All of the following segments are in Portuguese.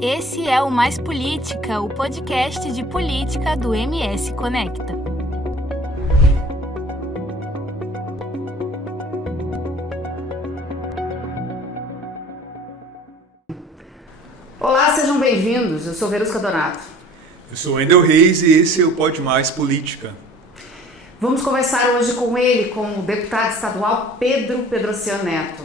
Esse é o Mais Política, o podcast de política do MS Conecta. Olá, sejam bem-vindos. Eu sou Verusca Donato. Eu sou Wendel Reis e esse é o Pod Mais Política. Vamos conversar hoje com ele, com o deputado estadual Pedro Pedrocian Neto.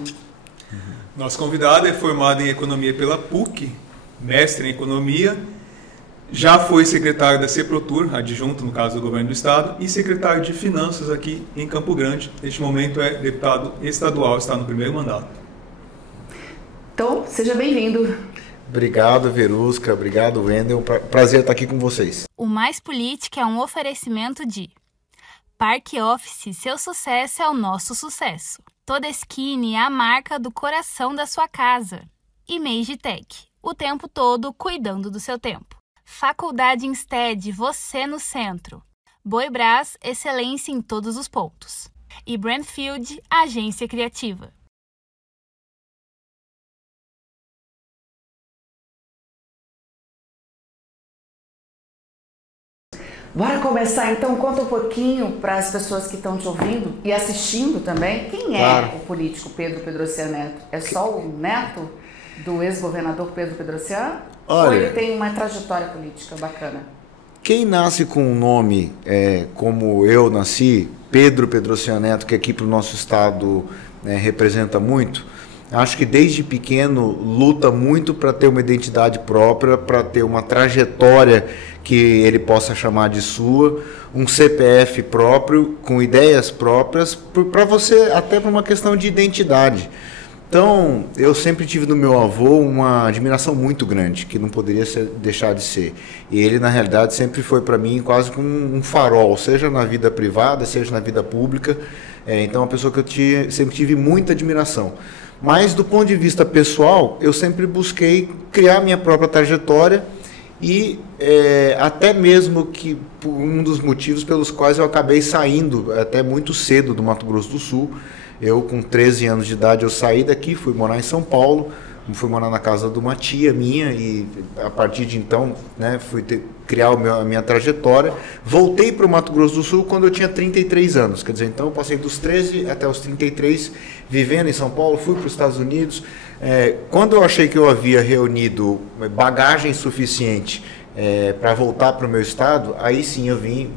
Nosso convidado é formado em Economia pela PUC, mestre em Economia, já foi secretário da CEPROTUR, adjunto no caso do Governo do Estado, e secretário de Finanças aqui em Campo Grande. Neste momento é deputado estadual, está no primeiro mandato. Então, seja bem-vindo. Obrigado, Verusca. Obrigado, Wendel. Prazer estar aqui com vocês. O Mais Política é um oferecimento de Parque Office, seu sucesso é o nosso sucesso. Todeskine é a marca do coração da sua casa. E Magitech, o tempo todo cuidando do seu tempo. Faculdade Instead, você no centro. Boibras, excelência em todos os pontos. E Brandfield, agência criativa. Bora começar então, conta um pouquinho para as pessoas que estão te ouvindo e assistindo também. Quem é o político Pedro Pedrocian Neto? É só o neto do ex-governador Pedro Pedrocian? Olha, ou ele tem uma trajetória política bacana? Quem nasce com um nome como eu nasci, Pedro Pedrocian Neto, que aqui para o nosso estado representa muito, acho que desde pequeno luta muito para ter uma identidade própria, para ter uma trajetória que ele possa chamar de sua, um CPF próprio, com ideias próprias, para você, até para uma questão de identidade. Então, eu sempre tive do meu avô uma admiração muito grande, que não poderia deixar de ser. E ele, na realidade, sempre foi para mim quase como um farol, seja na vida privada, seja na vida pública. Então, é uma pessoa que eu sempre tive muita admiração. Mas, do ponto de vista pessoal, eu sempre busquei criar minha própria trajetória e até mesmo que por um dos motivos pelos quais eu acabei saindo até muito cedo do Mato Grosso do Sul. Eu, com 13 anos de idade, eu saí daqui, fui morar em São Paulo, fui morar na casa de uma tia minha e a partir de então fui criar a minha trajetória. Voltei para o Mato Grosso do Sul quando eu tinha 33 anos, quer dizer, então eu passei dos 13 até os 33 vivendo em São Paulo, fui para os Estados Unidos. Quando eu achei que eu havia reunido bagagem suficiente para voltar para o meu estado, aí sim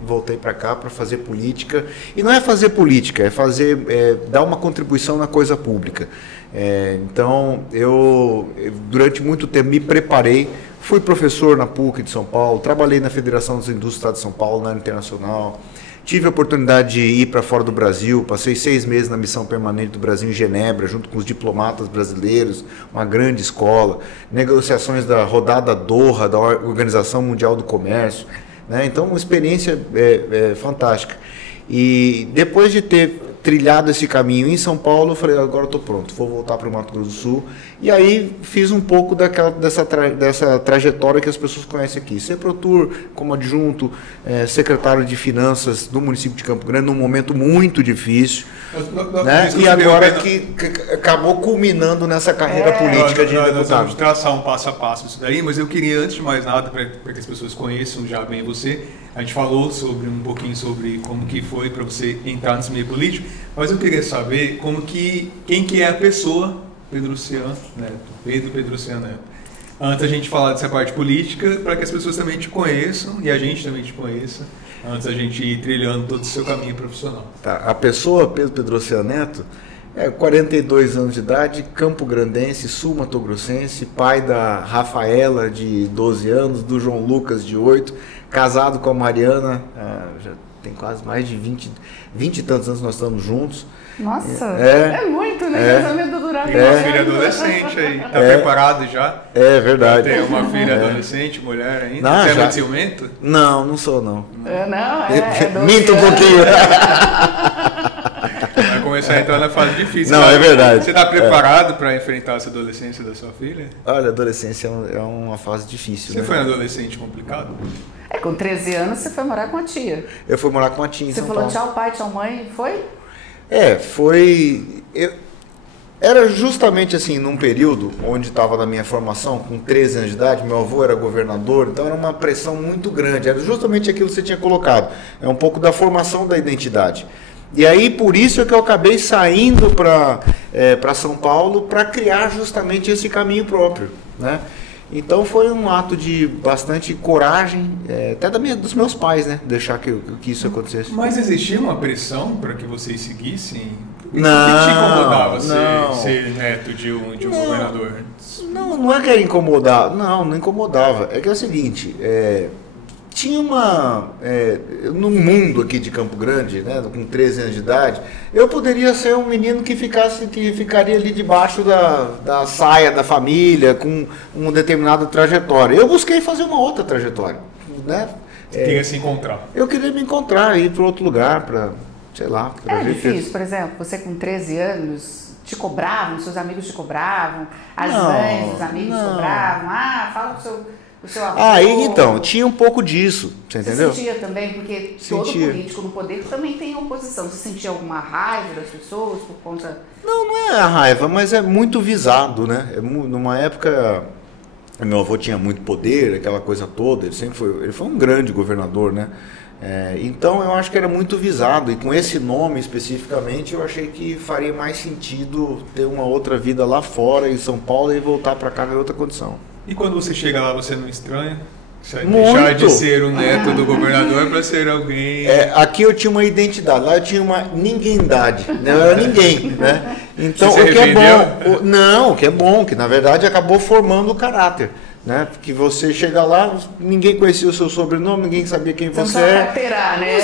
voltei para cá para fazer política. E não é fazer política, é dar uma contribuição na coisa pública. Então, eu durante muito tempo me preparei, fui professor na PUC de São Paulo, trabalhei na Federação das Indústrias do Estado de São Paulo, na área internacional. Tive a oportunidade de ir para fora do Brasil, passei 6 meses na missão permanente do Brasil em Genebra, junto com os diplomatas brasileiros, uma grande escola, negociações da rodada Doha, da Organização Mundial do Comércio, Então, uma experiência fantástica. E depois de ter trilhado esse caminho em São Paulo, eu falei, agora eu estou pronto, vou voltar para o Mato Grosso do Sul. E aí fiz um pouco dessa trajetória que as pessoas conhecem aqui. CEPROTUR como adjunto, secretário de Finanças do município de Campo Grande, num momento muito difícil. E agora que acabou culminando nessa carreira política de deputado. Nós vamos traçar um passo a passo isso daí, mas eu queria, antes de mais nada, para que as pessoas conheçam já bem você, a gente falou um pouquinho sobre como que foi para você entrar nesse meio político, mas eu queria saber quem que é a pessoa Pedrocian Neto, Pedro Pedrocian Neto. Antes a gente falar dessa parte política, para que as pessoas também te conheçam e a gente também te conheça, antes a gente ir trilhando todo o seu caminho profissional. Tá, a pessoa Pedro Pedrocian Neto 42 anos de idade, campo-grandense, sul-mato-grossense, pai da Rafaela, de 12 anos, do João Lucas, de 8, casado com a Mariana, já tem quase mais de 20 e tantos anos nós estamos juntos. Nossa, é muito, né? Casamento durar. Tem uma filha adolescente aí, tá preparado já? É verdade. Tem uma filha adolescente, mulher ainda? Você é muito ciumento? Não sou não. Minto um pouquinho. Vai começar a entrar na fase difícil. Não, é verdade. Você está preparado para enfrentar essa adolescência da sua filha? Olha, a adolescência é uma fase difícil. Você foi um adolescente complicado? Com 13 anos você foi morar com a tia. Eu fui morar com a tia em São Paulo. Você falou tchau pai, tchau mãe, foi? Foi... Era justamente assim, num período onde estava na minha formação, com 13 anos de idade, meu avô era governador, então era uma pressão muito grande, era justamente aquilo que você tinha colocado, é um pouco da formação da identidade. E aí, por isso é que eu acabei saindo para São Paulo para criar justamente esse caminho próprio, né? Então foi um ato de bastante coragem, até dos meus pais, né? Deixar que isso acontecesse. Mas existia uma pressão para que vocês seguissem? Não, o que te incomodava ser neto de um governador? Não é que era incomodar, não incomodava. É que é o seguinte, tinha no mundo aqui de Campo Grande, né, com 13 anos de idade, eu poderia ser um menino que ficaria ali debaixo da saia da família, com uma determinada trajetória. Eu busquei fazer uma outra trajetória, né? Queria se encontrar. Eu queria me encontrar, ir para outro lugar, para, sei lá. Era difícil, por exemplo, você com 13 anos, te cobravam, seus amigos te cobravam, as mães dos amigos cobravam, fala com o seu avô. Então, tinha um pouco disso, você entendeu? Você sentia também, porque todo político no poder também tem oposição. Você sentia alguma raiva das pessoas por conta... Não é a raiva, mas é muito visado, né? Numa época, meu avô tinha muito poder, aquela coisa toda, ele foi um grande governador, né? Então eu acho que era muito visado, e com esse nome especificamente eu achei que faria mais sentido ter uma outra vida lá fora, em São Paulo, e voltar para cá em outra condição. E quando você chega lá, você não estranha? Deixar de ser o neto do governador para ser alguém... Aqui eu tinha uma identidade, lá eu tinha uma ninguémdade, né? Eu era ninguém, né? Então, você o que é bom... o que é bom, que na verdade acabou formando o caráter. Né? Porque você chega lá, ninguém conhecia o seu sobrenome, ninguém sabia quem você é. Carteirar, né?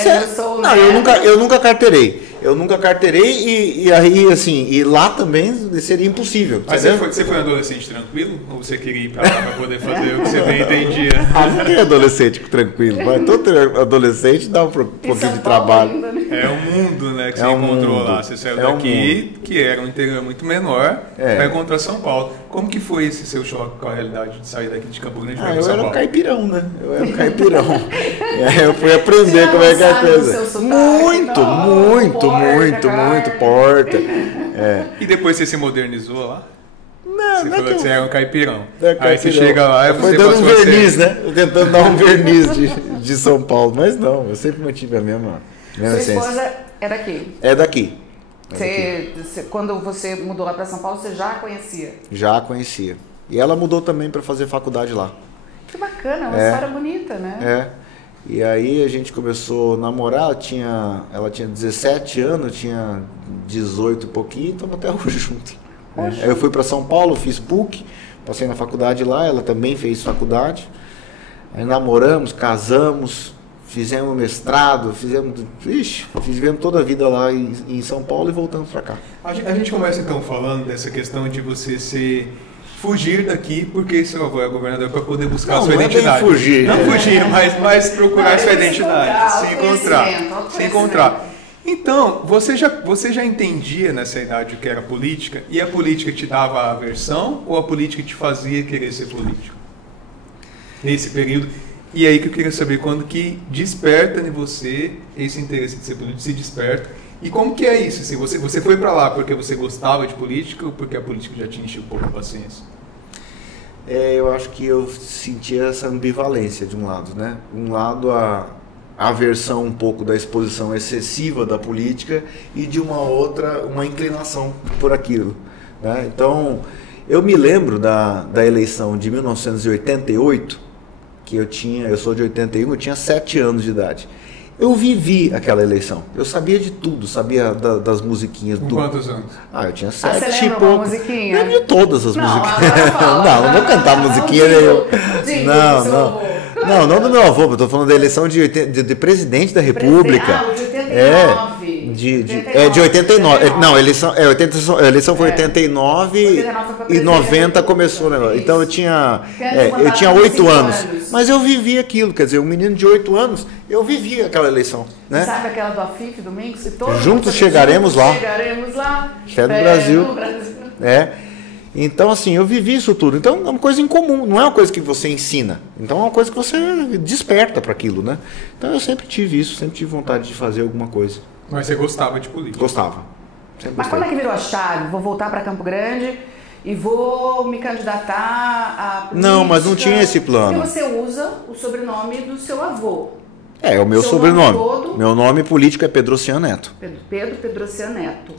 Eu nunca carteirei. Eu nunca carteirei e aí, assim, e lá também seria impossível. Mas você foi um adolescente tranquilo? Ou você queria ir pra lá para poder fazer o que você bem entendia? Não tem adolescente tranquilo, mas todo adolescente dá um pouquinho de trabalho. Ainda, né? É um mundo, né, que você encontrou lá. Você saiu daqui, que era um interior muito menor, para encontrar São Paulo. Como que foi esse seu choque com a realidade de sair daqui de Campo Grande para São Paulo? Eu era um caipirão, né? E aí eu fui aprender como é que é a coisa. Muito porta. E depois você se modernizou lá? Não, você falou que você era um caipirão. Aí você chega lá e foi dando um verniz, né? Tentando dar um verniz de São Paulo. Mas não, eu sempre mantive a mesma essência. Sua esposa é daqui? É daqui. Quando você mudou lá para São Paulo, você já a conhecia? Já a conhecia. E ela mudou também para fazer faculdade lá. Que bacana, uma história bonita, né? E aí a gente começou a namorar, ela tinha 17 anos, eu tinha 18 e pouquinho, então até hoje junto. Aí eu fui para São Paulo, fiz PUC, passei na faculdade lá, ela também fez faculdade. Aí namoramos, casamos, fizemos mestrado, vivemos toda a vida lá em São Paulo e voltamos para cá. A gente começa então falando dessa questão de você fugir daqui porque seu avô é governador para poder buscar a sua identidade. Não fugir. Não fugir, mas procurar sua identidade. Se encontrar. Então, você já entendia nessa idade o que era política? E a política te dava aversão ou a política te fazia querer ser político? Nesse período. E aí que eu queria saber quando que desperta em você esse interesse de ser político, se desperta. E como que é isso? Assim, você foi para lá porque você gostava de política ou porque a política já tinha enchido um pouco a paciência? Eu acho que eu sentia essa ambivalência de um lado, né? Um lado a aversão um pouco da exposição excessiva da política e de uma outra, uma inclinação por aquilo, né? Então, eu me lembro da eleição de 1988, que eu sou de 81, eu tinha 7 anos de idade. Eu vivi aquela eleição. Eu sabia de tudo, sabia das musiquinhas. Com quantos anos? Eu tinha 7 você lembra uma musiquinha? Eu lembro todas as musiquinhas. Não vou cantar musiquinha nenhuma. Não do meu avô, eu estou falando da eleição de presidente da República. De 89. Não, a eleição foi 89 e 90 começou o negócio. Então eu tinha 8 anos. Mas eu vivi aquilo, quer dizer, um menino de 8 anos, eu vivi aquela eleição. Né? Sabe aquela do Afif, Domingos? Juntos chegaremos lá. Fé do Brasil. Então, assim, eu vivi isso tudo. Então, é uma coisa incomum, não é uma coisa que você ensina. Então, é uma coisa que você desperta para aquilo, né? Então, eu sempre tive isso, sempre tive vontade de fazer alguma coisa. Mas você gostava de política? Gostava. Mas quando é que virou a chave? Vou voltar para Campo Grande e vou me candidatar a política? Não, mas não tinha esse plano. Porque você usa o sobrenome do seu avô. É o meu sobrenome. Meu nome político é Pedrocian Neto. Pedro Pedrocian Neto.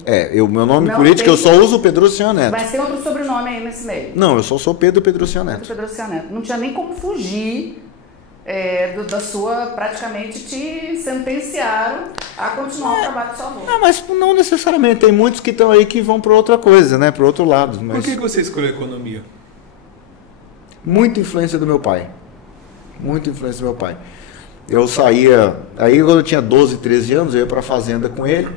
Meu nome político eu só uso Pedrocian Neto. Mas tem outro sobrenome aí nesse meio? Não, eu só sou Pedro Pedrocian Neto. Pedro Pedrocian Neto. Não tinha nem como fugir da sua, praticamente te sentenciaram a continuar o trabalho do seu avô. Mas não necessariamente. Tem muitos que estão aí que vão para outra coisa, né? Para outro lado. Mas... Por que você escolheu economia? Muita influência do meu pai. Muita influência do meu pai. Eu saía... Aí quando eu tinha 12, 13 anos, eu ia para a fazenda com ele.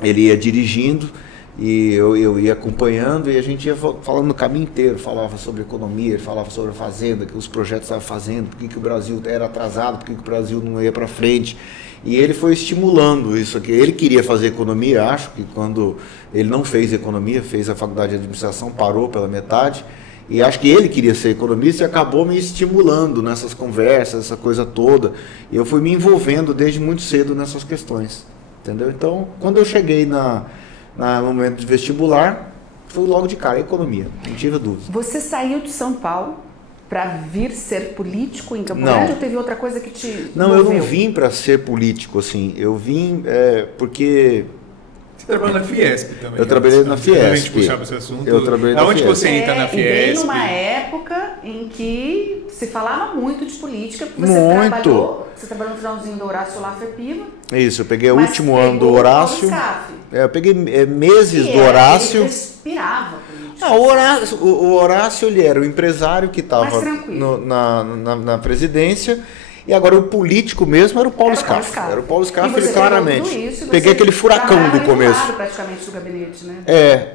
Ele ia dirigindo e eu ia acompanhando e a gente ia falando no caminho inteiro. Falava sobre economia, ele falava sobre a fazenda, que os projetos estavam fazendo, por que o Brasil era atrasado, por que o Brasil não ia para frente. E ele foi estimulando isso aqui. Ele queria fazer economia, acho que quando ele não fez economia, fez a faculdade de administração, parou pela metade. E acho que ele queria ser economista e acabou me estimulando nessas conversas, essa coisa toda. E eu fui me envolvendo desde muito cedo nessas questões. Entendeu? Então, quando eu cheguei no momento de vestibular, foi logo de cara, economia, não tive dúvida. Você saiu de São Paulo para vir ser político em Campo Grande ou teve outra coisa que te Não, moveu? eu não vim para ser político, assim. Eu vim porque... Você trabalhou na Fiesp também. Eu trabalhei na Fiesp. A gente puxava esse assunto. Eu trabalhei na Aonde Fiesp. você entra na E Fiesp? bem numa época em que se falava muito de política, porque você trabalhou no finalzinho do Horácio Laffer Piva. Isso, eu peguei o último ano do Horácio. Eu peguei meses do Horácio. Ele respirava política. O Horácio ele era o empresário que estava na presidência. E agora o político mesmo era o Paulo Scaff. Era o Paulo Scaff, ele claramente. Peguei aquele furacão do começo. Praticamente do gabinete, né?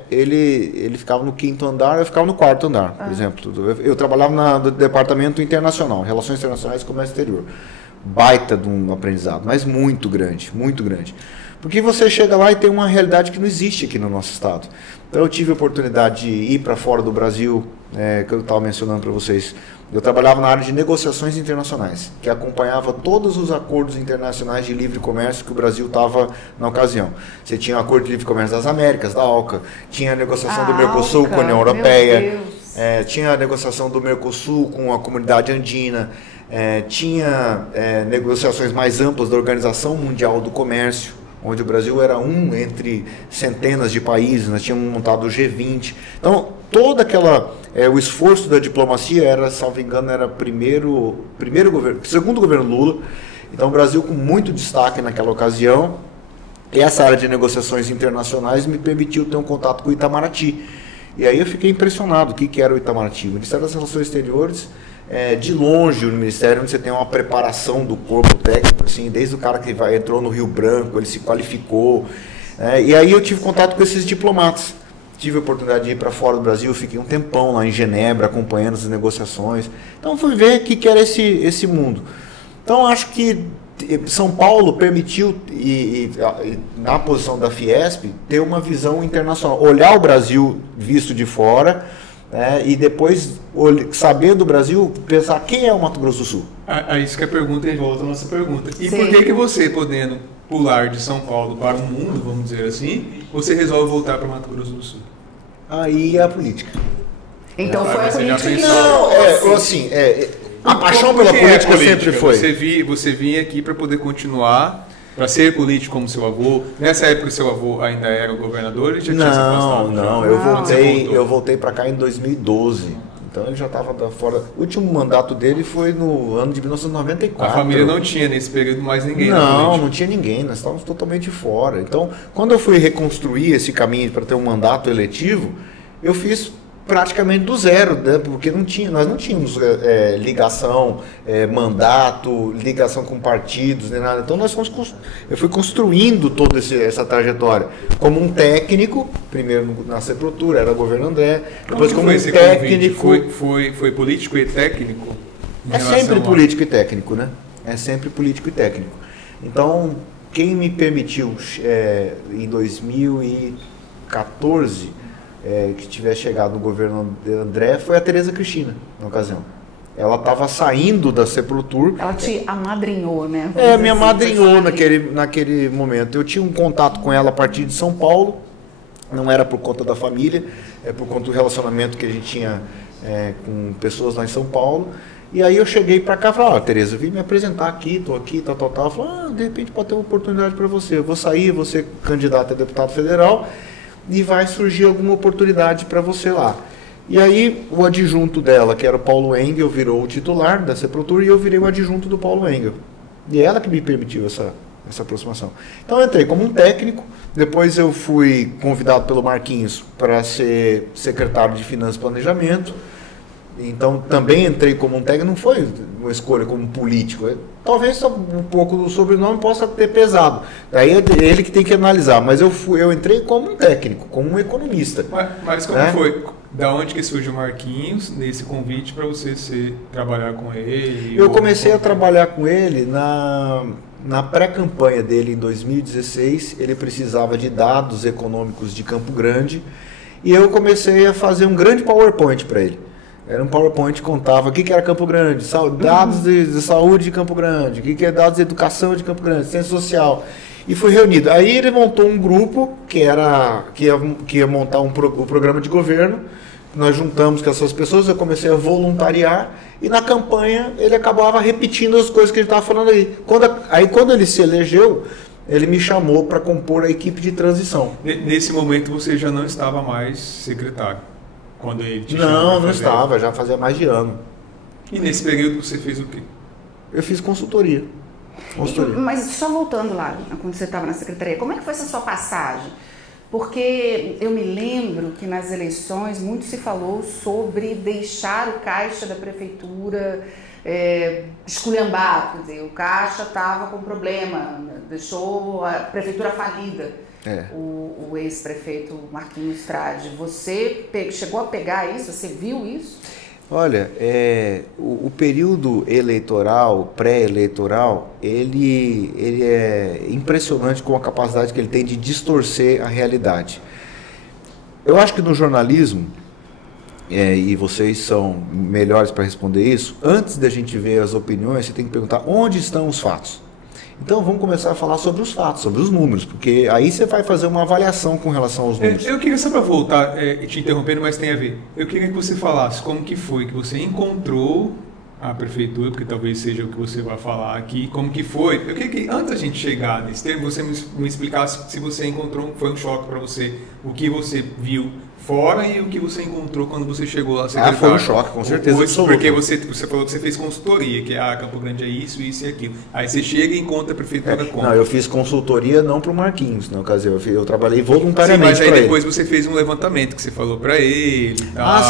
Ele ficava no 5º andar, eu ficava no 4º andar, por exemplo. Eu trabalhava no departamento internacional, Relações Internacionais e Comércio Exterior. Baita de um aprendizado, mas muito grande, muito grande. Porque você chega lá e tem uma realidade que não existe aqui no nosso estado. Então eu tive a oportunidade de ir para fora do Brasil, que eu estava mencionando para vocês. Eu trabalhava na área de negociações internacionais, que acompanhava todos os acordos internacionais de livre comércio que o Brasil estava na ocasião. Você tinha o Acordo de Livre Comércio das Américas, da ALCA, tinha a negociação do Mercosul com a União Europeia, tinha a negociação do Mercosul com a Comunidade Andina, tinha negociações mais amplas da Organização Mundial do Comércio, onde o Brasil era entre centenas de países, nós tínhamos montado o G20. Então, todo o esforço da diplomacia era, salvo engano, era segundo governo Lula. Então, o Brasil com muito destaque naquela ocasião. E essa área de negociações internacionais me permitiu ter um contato com o Itamaraty. E aí eu fiquei impressionado o que era o Itamaraty. O Ministério das Relações Exteriores, de longe, o Ministério onde você tem uma preparação do corpo técnico, assim, desde o cara que entrou no Rio Branco, ele se qualificou. E aí eu tive contato com esses diplomatas. Tive a oportunidade de ir para fora do Brasil, fiquei um tempão lá em Genebra, acompanhando as negociações. Então fui ver o que era esse mundo. Então acho que São Paulo permitiu, na posição da Fiesp, ter uma visão internacional. Olhar o Brasil visto de fora, e depois, sabendo do Brasil, pensar quem é o Mato Grosso do Sul. Isso que é a pergunta e volta a nossa pergunta. E por que você, podendo pular de São Paulo para o mundo, vamos dizer assim, você resolve voltar para Mato Grosso do Sul? Aí é a política. Então foi a política que a paixão pela política sempre foi. Você vinha aqui para poder continuar, para ser político como seu avô. Nessa época seu avô ainda era o governador e já tinha se afastado? Não, eu voltei para cá em 2012. Então ele já estava fora. O último mandato dele foi no ano de 1994. A família não tinha nesse período mais ninguém. Não tinha ninguém. Nós estávamos totalmente fora. Então, quando eu fui reconstruir esse caminho para ter um mandato eletivo, eu fiz praticamente do zero, né? Porque nós não tínhamos ligação, mandato, ligação com partidos, nem nada. Então eu fui construindo toda essa trajetória como um técnico, primeiro na Seprotura, era o governo André, depois como um técnico. Foi político e técnico? É sempre político e técnico, né? É sempre político e técnico. Então, quem me permitiu em 2014 que tivesse chegado no governo André foi a Tereza Cristina, na ocasião. Ela estava saindo da Seprotur. Ela te amadrinhou, né? Me amadrinhou naquele momento. Eu tinha um contato com ela a partir de São Paulo, não era por conta da família, é por conta do relacionamento que a gente tinha com pessoas lá em São Paulo. E aí eu cheguei para cá e falei, Tereza, eu vim me apresentar aqui, estou aqui, tal. Ela falou, de repente pode ter uma oportunidade para você. Eu vou sair, vou ser candidato a deputado federal e vai surgir alguma oportunidade para você lá. E aí o adjunto dela, que era o Paulo Engel, virou o titular da Seprotur e eu virei o adjunto do Paulo Engel. E é ela que me permitiu essa aproximação. Então eu entrei como um técnico, depois eu fui convidado pelo Marquinhos para ser secretário de Finanças e Planejamento. Então também entrei como um técnico, não foi uma escolha como político. Talvez um pouco do sobrenome possa ter pesado. Daí é ele que tem que analisar, mas eu entrei como um técnico, como um economista. Mas como foi? Da onde que surgiu o Marquinhos nesse convite para você trabalhar com ele? Eu comecei a trabalhar com ele na pré-campanha dele em 2016. Ele precisava de dados econômicos de Campo Grande e eu comecei a fazer um grande PowerPoint para ele. Era um PowerPoint que contava o que era Campo Grande, dados de saúde de Campo Grande, o que é dados de educação de Campo Grande, ciência social. E foi reunido. Aí ele montou um grupo que ia montar o programa de governo. Nós juntamos com essas pessoas, eu comecei a voluntariar e na campanha ele acabava repetindo as coisas que ele estava falando aí. Quando ele se elegeu, ele me chamou para compor a equipe de transição. Nesse momento você já não estava mais secretário? Quando ele te não estava, já fazia mais de ano. E nesse período você fez o quê? Eu fiz consultoria. Mas só voltando lá, quando você estava na secretaria, como é que foi essa sua passagem? Porque eu me lembro que nas eleições muito se falou sobre deixar o caixa da prefeitura esculhambado, quer dizer, o caixa estava com problema, deixou a prefeitura falida. O ex-prefeito Marquinhos Trade. Você chegou a pegar isso? Você viu isso? Olha, o período eleitoral, pré-eleitoral, ele é impressionante com a capacidade que ele tem de distorcer a realidade. Eu acho que no jornalismo, e vocês são melhores para responder isso, antes da gente ver as opiniões, você tem que perguntar onde estão os fatos. Então vamos começar a falar sobre os fatos, sobre os números, porque aí você vai fazer uma avaliação com relação aos números. Eu queria só para voltar, te interrompendo, mas tem a ver. Eu queria que você falasse como que foi que você encontrou a prefeitura, porque talvez seja o que você vai falar aqui, como que foi. Eu queria que antes da gente chegar nesse termo, você me explicasse se você encontrou, foi um choque para você, o que você viu fora e o que você encontrou quando você chegou lá. Foi um choque, com certeza. Porque você falou que você fez consultoria, que Campo Grande é isso e aquilo. Aí você chega e encontra a prefeitura como? Não, eu fiz consultoria não para o Marquinhos, na ocasião. Eu trabalhei voluntariamente. Sim, mas aí depois você fez um levantamento que você falou para ele,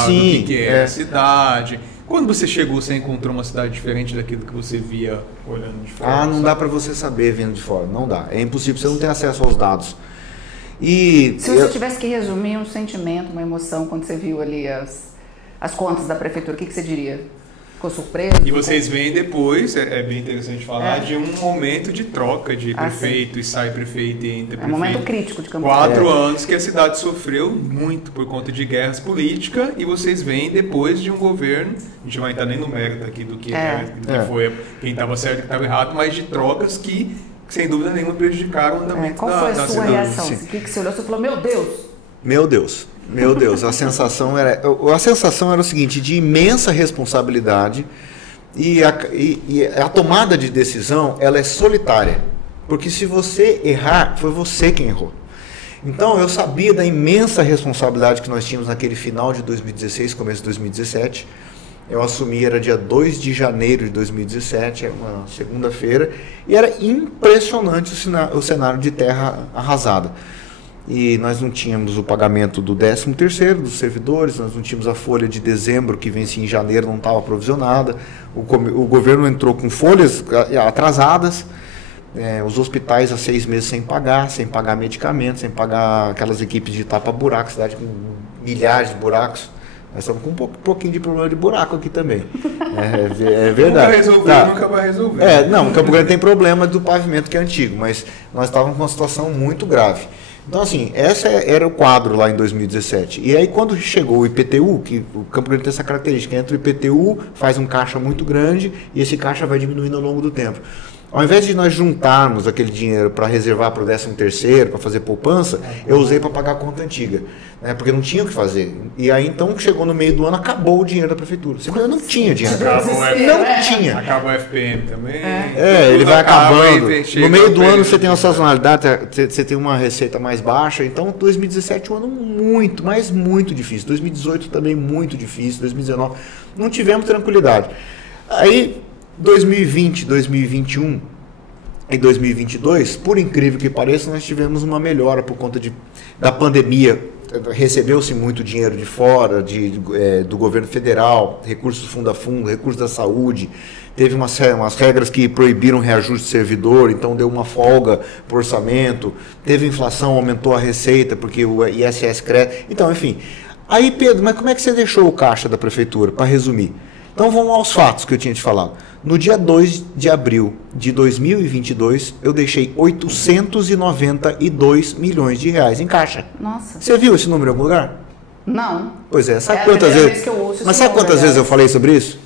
sim, do que era a cidade. Quando você chegou, você encontrou uma cidade diferente daquilo que você via olhando de fora? Não dá para você saber vendo de fora, não dá. É impossível, você não tem acesso aos dados. E se você tivesse que resumir um sentimento, uma emoção, quando você viu ali as contas da prefeitura, o que você diria? Ficou surpreso? E vocês veem depois, é bem interessante falar, de um momento de troca de prefeito, e sai prefeito e entra prefeito. É um momento crítico de Campo Grande. 4 anos que a cidade sofreu muito por conta de guerras políticas e vocês veem depois de um governo, a gente não vai entrar nem no mérito aqui do que foi, quem estava certo e quem estava errado, mas de trocas que sem dúvida nenhuma prejudicaram o andamento Qual foi a sua reação? O que você olhou? Você falou, meu Deus. Meu Deus, a sensação era o seguinte, de imensa responsabilidade e a tomada de decisão, ela é solitária. Porque se você errar, foi você quem errou. Então eu sabia da imensa responsabilidade que nós tínhamos naquele final de 2016, começo de 2017. Eu assumi, era dia 2 de janeiro de 2017, era uma segunda-feira, e era impressionante o cenário de terra arrasada. E nós não tínhamos o pagamento do 13º dos servidores, nós não tínhamos a folha de dezembro, que vencia em janeiro, não estava provisionada, o governo entrou com folhas atrasadas, os hospitais há 6 meses sem pagar medicamentos, sem pagar aquelas equipes de tapa-buraco, cidade com milhares de buracos. Nós estamos com um pouquinho de problema de buraco aqui também. É verdade. Nunca vai resolver. Não, Campo Grande tem problema do pavimento que é antigo, mas nós estávamos com uma situação muito grave. Então, assim, esse era o quadro lá em 2017. E aí, quando chegou o IPTU, que o Campo Grande tem essa característica, entra o IPTU, faz um caixa muito grande e esse caixa vai diminuindo ao longo do tempo. Ao invés de nós juntarmos aquele dinheiro para reservar para o 13º, para fazer poupança, eu usei para pagar a conta antiga, né, porque não tinha o que fazer. E aí, então, chegou no meio do ano, acabou o dinheiro da prefeitura. Eu não tinha dinheiro. Não tinha. Acaba o FPM também. Ele vai acabando. No meio do ano você tem uma sazonalidade, você tem uma receita mais baixa. Então, 2017 é um ano muito, mas muito difícil. 2018 também muito difícil. 2019 não tivemos tranquilidade. Aí, 2020, 2021 e 2022, por incrível que pareça, nós tivemos uma melhora por conta da pandemia. Recebeu-se muito dinheiro de fora, do governo federal, recursos do Fundo a Fundo, recursos da saúde. Teve umas regras que proibiram reajuste de servidor, então deu uma folga para o orçamento. Teve inflação, aumentou a receita, porque o ISS cresce. Então, enfim. Aí, Pedro, mas como é que você deixou o caixa da prefeitura, para resumir? Então vamos aos fatos que eu tinha te falado. No dia 2 de abril de 2022, eu deixei 892 milhões de reais em caixa. Nossa. Você viu esse número em algum lugar? Não. Pois é, sabe quantas vezes? Mas sabe quantas vezes eu falei sobre isso?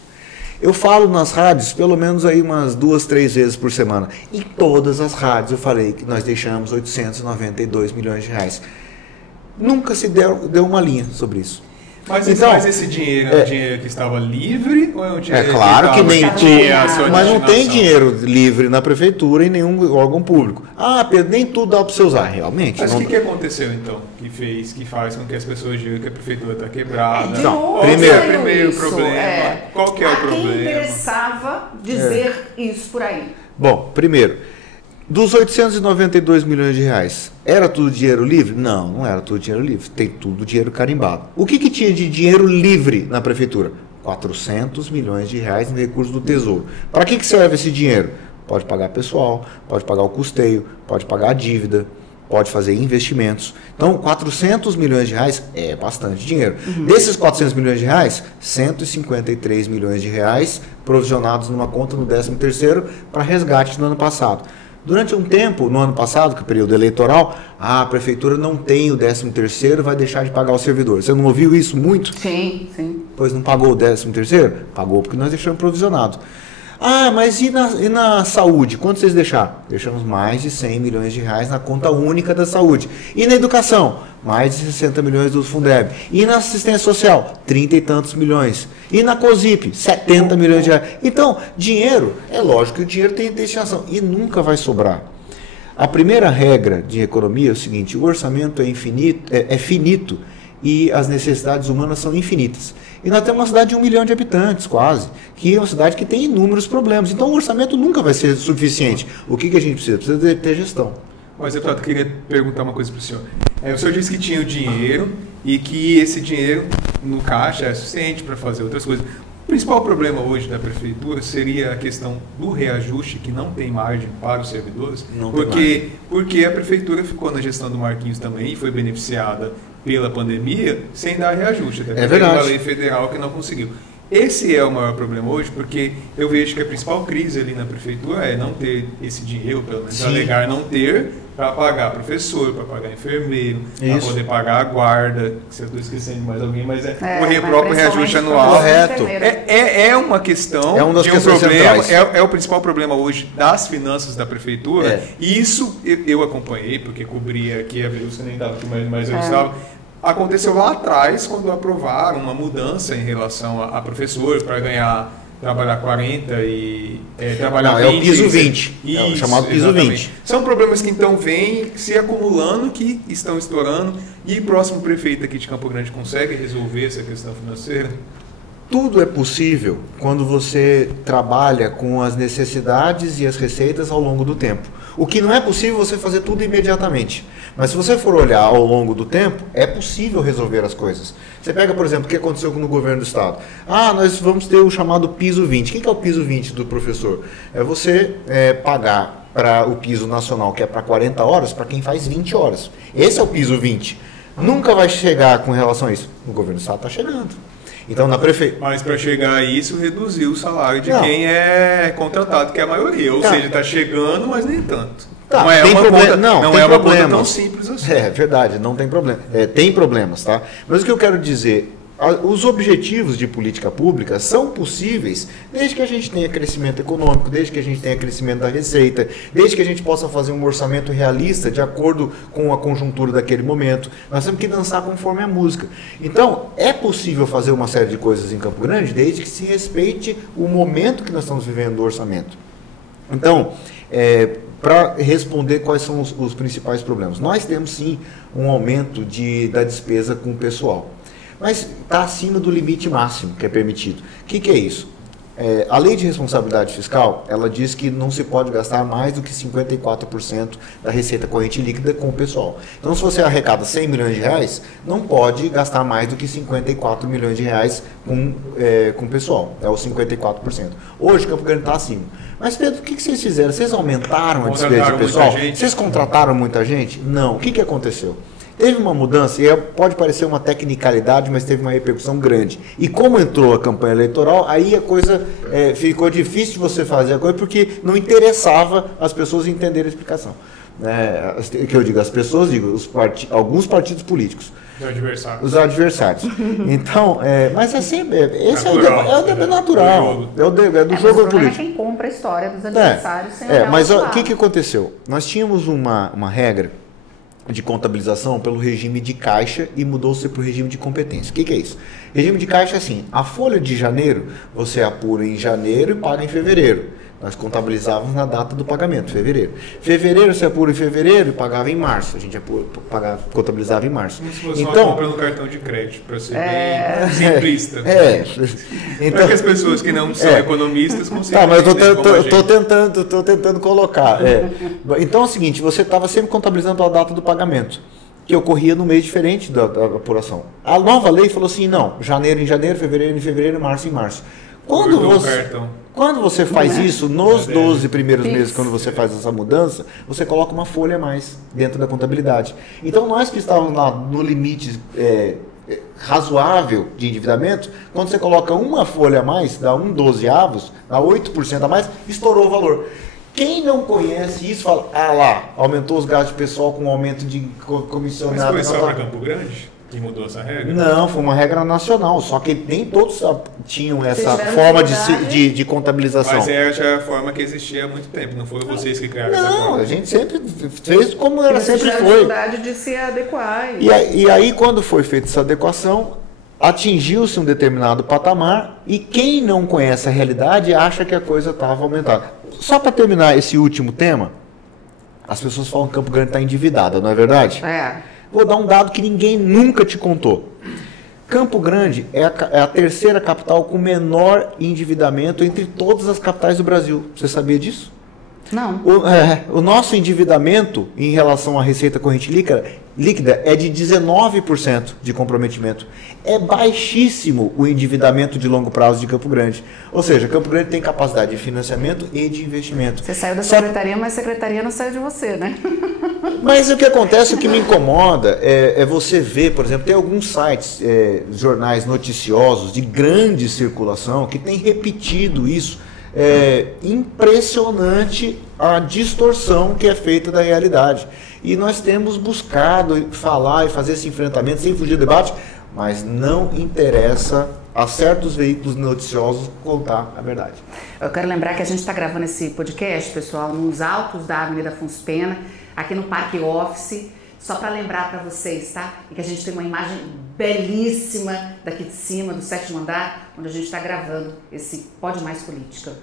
Eu falo nas rádios pelo menos aí umas 2, 3 vezes por semana. Em todas as rádios eu falei que nós deixamos 892 milhões de reais. Nunca se deu uma linha sobre isso. Mas esse dinheiro é um dinheiro que estava livre ou é um dinheiro claro que nem tinha a sua mas não tem destinação? dinheiro livre na prefeitura e nenhum órgão público. Ah, Pedro, nem tudo dá para você usar, realmente. Mas não... o que aconteceu então? Que faz com que as pessoas digam que a prefeitura está quebrada? Não, primeiro problema. Qual que é o problema? Quem interessava dizer isso por aí? Bom, primeiro, dos 892 milhões de reais, era tudo dinheiro livre? Não, não era tudo dinheiro livre. Tem tudo dinheiro carimbado. O que tinha de dinheiro livre na prefeitura? 400 milhões de reais em recursos do Tesouro. Para que serve esse dinheiro? Pode pagar pessoal, pode pagar o custeio, pode pagar a dívida, pode fazer investimentos. Então, 400 milhões de reais é bastante dinheiro. Desses 400 milhões de reais, 153 milhões de reais provisionados numa conta no 13º para resgate no ano passado. Durante um tempo, no ano passado, que é o período eleitoral, a prefeitura não tem o 13º, vai deixar de pagar os servidores. Você não ouviu isso muito? Sim, sim. Pois não pagou o 13º? Pagou porque nós deixamos provisionado. Ah, mas e na saúde? Quanto vocês deixaram? Deixamos mais de 100 milhões de reais na conta única da saúde. E na educação? Mais de 60 milhões do Fundeb. E na assistência social? 30 e tantos milhões. E na COSIP? 70 milhões de reais. Então, dinheiro, é lógico que o dinheiro tem destinação e nunca vai sobrar. A primeira regra de economia é o seguinte: o orçamento é finito e as necessidades humanas são infinitas. E nós temos uma cidade de 1 milhão de habitantes, quase, que é uma cidade que tem inúmeros problemas. Então o orçamento nunca vai ser suficiente. O que a gente precisa? Precisa ter gestão. Mas, deputado, eu queria perguntar uma coisa para o senhor. O senhor disse que tinha o dinheiro e que esse dinheiro no caixa é suficiente para fazer outras coisas. O principal problema hoje da prefeitura seria a questão do reajuste, que não tem margem para os servidores, porque a prefeitura ficou na gestão do Marquinhos também e foi beneficiada pela pandemia sem dar reajuste. Até porque verdade. Uma lei federal que não conseguiu. Esse é o maior problema hoje, porque eu vejo que a principal crise ali na prefeitura é não ter esse dinheiro, pelo menos alegar não ter, para pagar professor, para pagar enfermeiro, para poder pagar a guarda, se eu estou esquecendo de mais alguém, mas o próprio reajuste anual. Correto. É uma questão de um problema, é o principal problema hoje das finanças da prefeitura, e isso eu acompanhei, porque cobria aqui a Verusca, nem estava aqui, mas eu estava. Aconteceu lá atrás, quando aprovaram uma mudança em relação a professor para trabalhar 40 e trabalhar 20. É o piso 20, isso, é o chamado piso exatamente. 20. São problemas que então vêm se acumulando, que estão estourando, e o próximo prefeito aqui de Campo Grande consegue resolver essa questão financeira? Tudo é possível quando você trabalha com as necessidades e as receitas ao longo do tempo. O que não é possível você fazer tudo imediatamente. Mas se você for olhar ao longo do tempo, é possível resolver as coisas. Você pega, por exemplo, o que aconteceu no governo do estado. Nós vamos ter o chamado piso 20. O que é o piso 20 do professor? É você pagar para o piso nacional, que é para 40 horas, para quem faz 20 horas. Esse é o piso 20. Nunca vai chegar com relação a isso. O governo do estado está chegando. Então, Mas para chegar a isso, reduziu o salário de quem é contratado, que é a maioria. Ou seja, está chegando, mas nem tanto. Tá, não é tem uma problema, conta, não é uma conta problemas. tão simples assim. É verdade, não tem problema. Tem problemas, tá? Mas o que eu quero dizer, os objetivos de política pública são possíveis desde que a gente tenha crescimento econômico, desde que a gente tenha crescimento da receita, desde que a gente possa fazer um orçamento realista de acordo com a conjuntura daquele momento. Nós temos que dançar conforme a música. Então, é possível fazer uma série de coisas em Campo Grande desde que se respeite o momento que nós estamos vivendo do orçamento. Então, para responder quais são os principais problemas. Nós temos sim um aumento da despesa com o pessoal, mas está acima do limite máximo que é permitido. O que é isso? A lei de responsabilidade fiscal, ela diz que não se pode gastar mais do que 54% da receita corrente líquida com o pessoal. Então, se você arrecada 100 milhões de reais, não pode gastar mais do que 54 milhões de reais com o pessoal. É os 54%. Hoje, Campo Grande está acima. Mas, Pedro, o que vocês fizeram? Vocês aumentaram a despesa do pessoal? Vocês contrataram muita gente? Não. O que aconteceu? Teve uma mudança, e pode parecer uma tecnicalidade, mas teve uma repercussão grande. E como entrou a campanha eleitoral, aí a coisa ficou difícil de você fazer a coisa, porque não interessava as pessoas entenderem a explicação. Que eu digo, as pessoas, alguns partidos políticos. Os adversários. Então, mas é sempre. Esse natural, é o debate natural. É do jogo político. É quem compra a história dos adversários sem olhar mas o o que aconteceu? Nós tínhamos uma regra de contabilização pelo regime de caixa e mudou-se para o regime de competência. O que é isso? Regime de caixa é assim: a folha de janeiro você apura em janeiro e paga em fevereiro. Nós contabilizávamos na data do pagamento, fevereiro. Fevereiro você apura em fevereiro e pagava em março. A gente contabilizava em março. Como se fosse uma compra no cartão de crédito, para ser bem simplista. Então, para que as pessoas que não são economistas consigam. Tá, mas eu estou tentando colocar. Então é o seguinte: você estava sempre contabilizando a data do pagamento, que ocorria no mês diferente da apuração. A nova lei falou assim: não, janeiro em janeiro, fevereiro em fevereiro, março em março. Quando você faz isso, nos 12 primeiros meses, quando você faz essa mudança, você coloca uma folha a mais dentro da contabilidade. Então, nós que estávamos lá no limite razoável de endividamento, quando você coloca uma folha a mais, dá 1/12, dá 8% a mais, estourou o valor. Quem não conhece isso, fala, lá, aumentou os gastos de pessoal com aumento de comissionado. Mas foi só para Campo Grande que mudou essa regra? Não, foi uma regra nacional, só que nem todos tinham essa forma de contabilização. Mas essa é a forma que existia há muito tempo, não foi vocês que criaram essa forma? Não, a gente sempre fez como ela sempre foi. dificuldade de se adequar. E aí, quando foi feita essa adequação, atingiu-se um determinado patamar e quem não conhece a realidade acha que a coisa estava aumentada. Só para terminar esse último tema, as pessoas falam que Campo Grande está endividada, não é verdade? Vou dar um dado que ninguém nunca te contou. Campo Grande é a terceira capital com menor endividamento entre todas as capitais do Brasil. Você sabia disso? Não. O nosso endividamento em relação à receita corrente líquida é de 19% de comprometimento. É baixíssimo o endividamento de longo prazo de Campo Grande. Ou seja, Campo Grande tem capacidade de financiamento e de investimento. Você saiu da secretaria, mas a secretaria não saiu de você, né? Mas o que acontece, o que me incomoda é você ver, por exemplo, tem alguns sites, jornais noticiosos de grande circulação que têm repetido isso. Impressionante a distorção que é feita da realidade. E nós temos buscado falar e fazer esse enfrentamento sem fugir do debate, mas não interessa a certos veículos noticiosos contar a verdade. Eu quero lembrar que a gente está gravando esse podcast, pessoal, nos altos da Avenida Afonso Pena, aqui no Parque Office, só para lembrar para vocês, tá? E que a gente tem uma imagem belíssima daqui de cima, do 7º andar, onde a gente está gravando esse Pode Mais Política.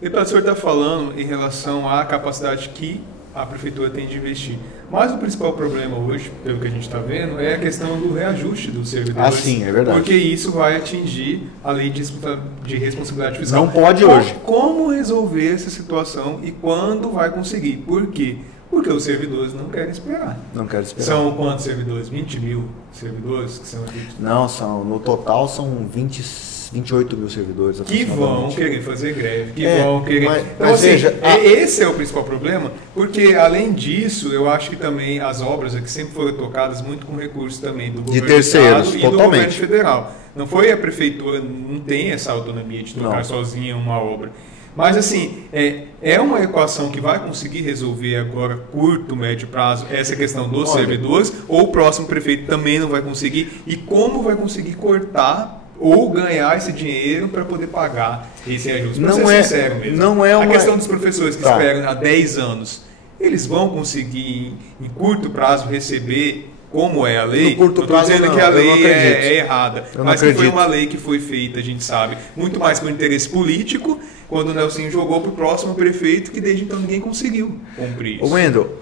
Deputado, o senhor está falando em relação à capacidade que a prefeitura tem de investir. Mas o principal problema hoje, pelo que a gente está vendo, é a questão do reajuste dos servidores. Sim, é verdade. Porque isso vai atingir a lei de responsabilidade fiscal. Não pode hoje. Como resolver essa situação e quando vai conseguir? Por quê? Porque os servidores não querem esperar. Não querem esperar. São quantos servidores? 20 mil servidores que são aqui? Não, no total são 28 mil servidores. Que vão querer fazer greve, que vão querer... Mas seja, esse é o principal problema, porque além disso, eu acho que também as obras aqui sempre foram tocadas muito com recursos também do governo de terceiros, do do governo federal. Não foi a prefeitura, não tem essa autonomia de tocar sozinha uma obra. Mas, assim, é uma equação que vai conseguir resolver agora, curto, médio prazo, essa questão dos servidores, ou o próximo prefeito também não vai conseguir? E como vai conseguir cortar ou ganhar esse dinheiro para poder pagar esse reajuste? Para ser sincero mesmo. Não é a questão dos professores que esperam há 10 anos, eles vão conseguir, em curto prazo, receber como é a lei? No curto prazo, dizendo que a lei é errada, mas que foi uma lei que foi feita, a gente sabe, muito mais por interesse político, quando o Nelsinho jogou para o próximo prefeito, que desde então ninguém conseguiu cumprir isso. Wendel,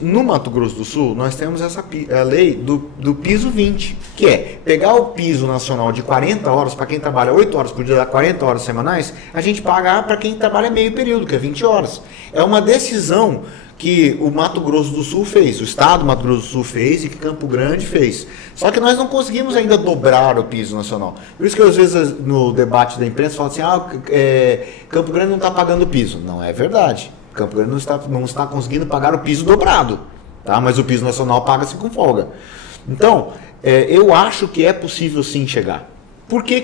no Mato Grosso do Sul, nós temos a lei do piso 20, que é pegar o piso nacional de 40 horas, para quem trabalha 8 horas por dia, dá 40 horas semanais, a gente paga para quem trabalha meio período, que é 20 horas. É uma decisão que o Mato Grosso do Sul fez, o estado do Mato Grosso do Sul fez e que Campo Grande fez. Só que nós não conseguimos ainda dobrar o piso nacional. Por isso que às vezes no debate da imprensa fala assim, Campo Grande não está pagando o piso. Não é verdade. Campo Grande não está conseguindo pagar o piso dobrado, tá? Mas o piso nacional paga-se com folga. Então, eu acho que é possível sim chegar. O que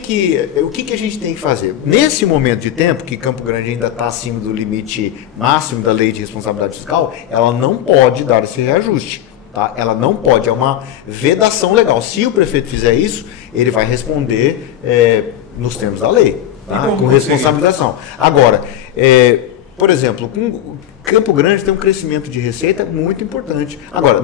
a gente tem que fazer? Nesse momento de tempo, que Campo Grande ainda está acima do limite máximo da lei de responsabilidade fiscal, ela não pode dar esse reajuste. Tá? Ela não pode, é uma vedação legal. Se o prefeito fizer isso, ele vai responder nos termos da lei, tá? Com responsabilização. Agora, por exemplo, Campo Grande tem um crescimento de receita muito importante. Agora,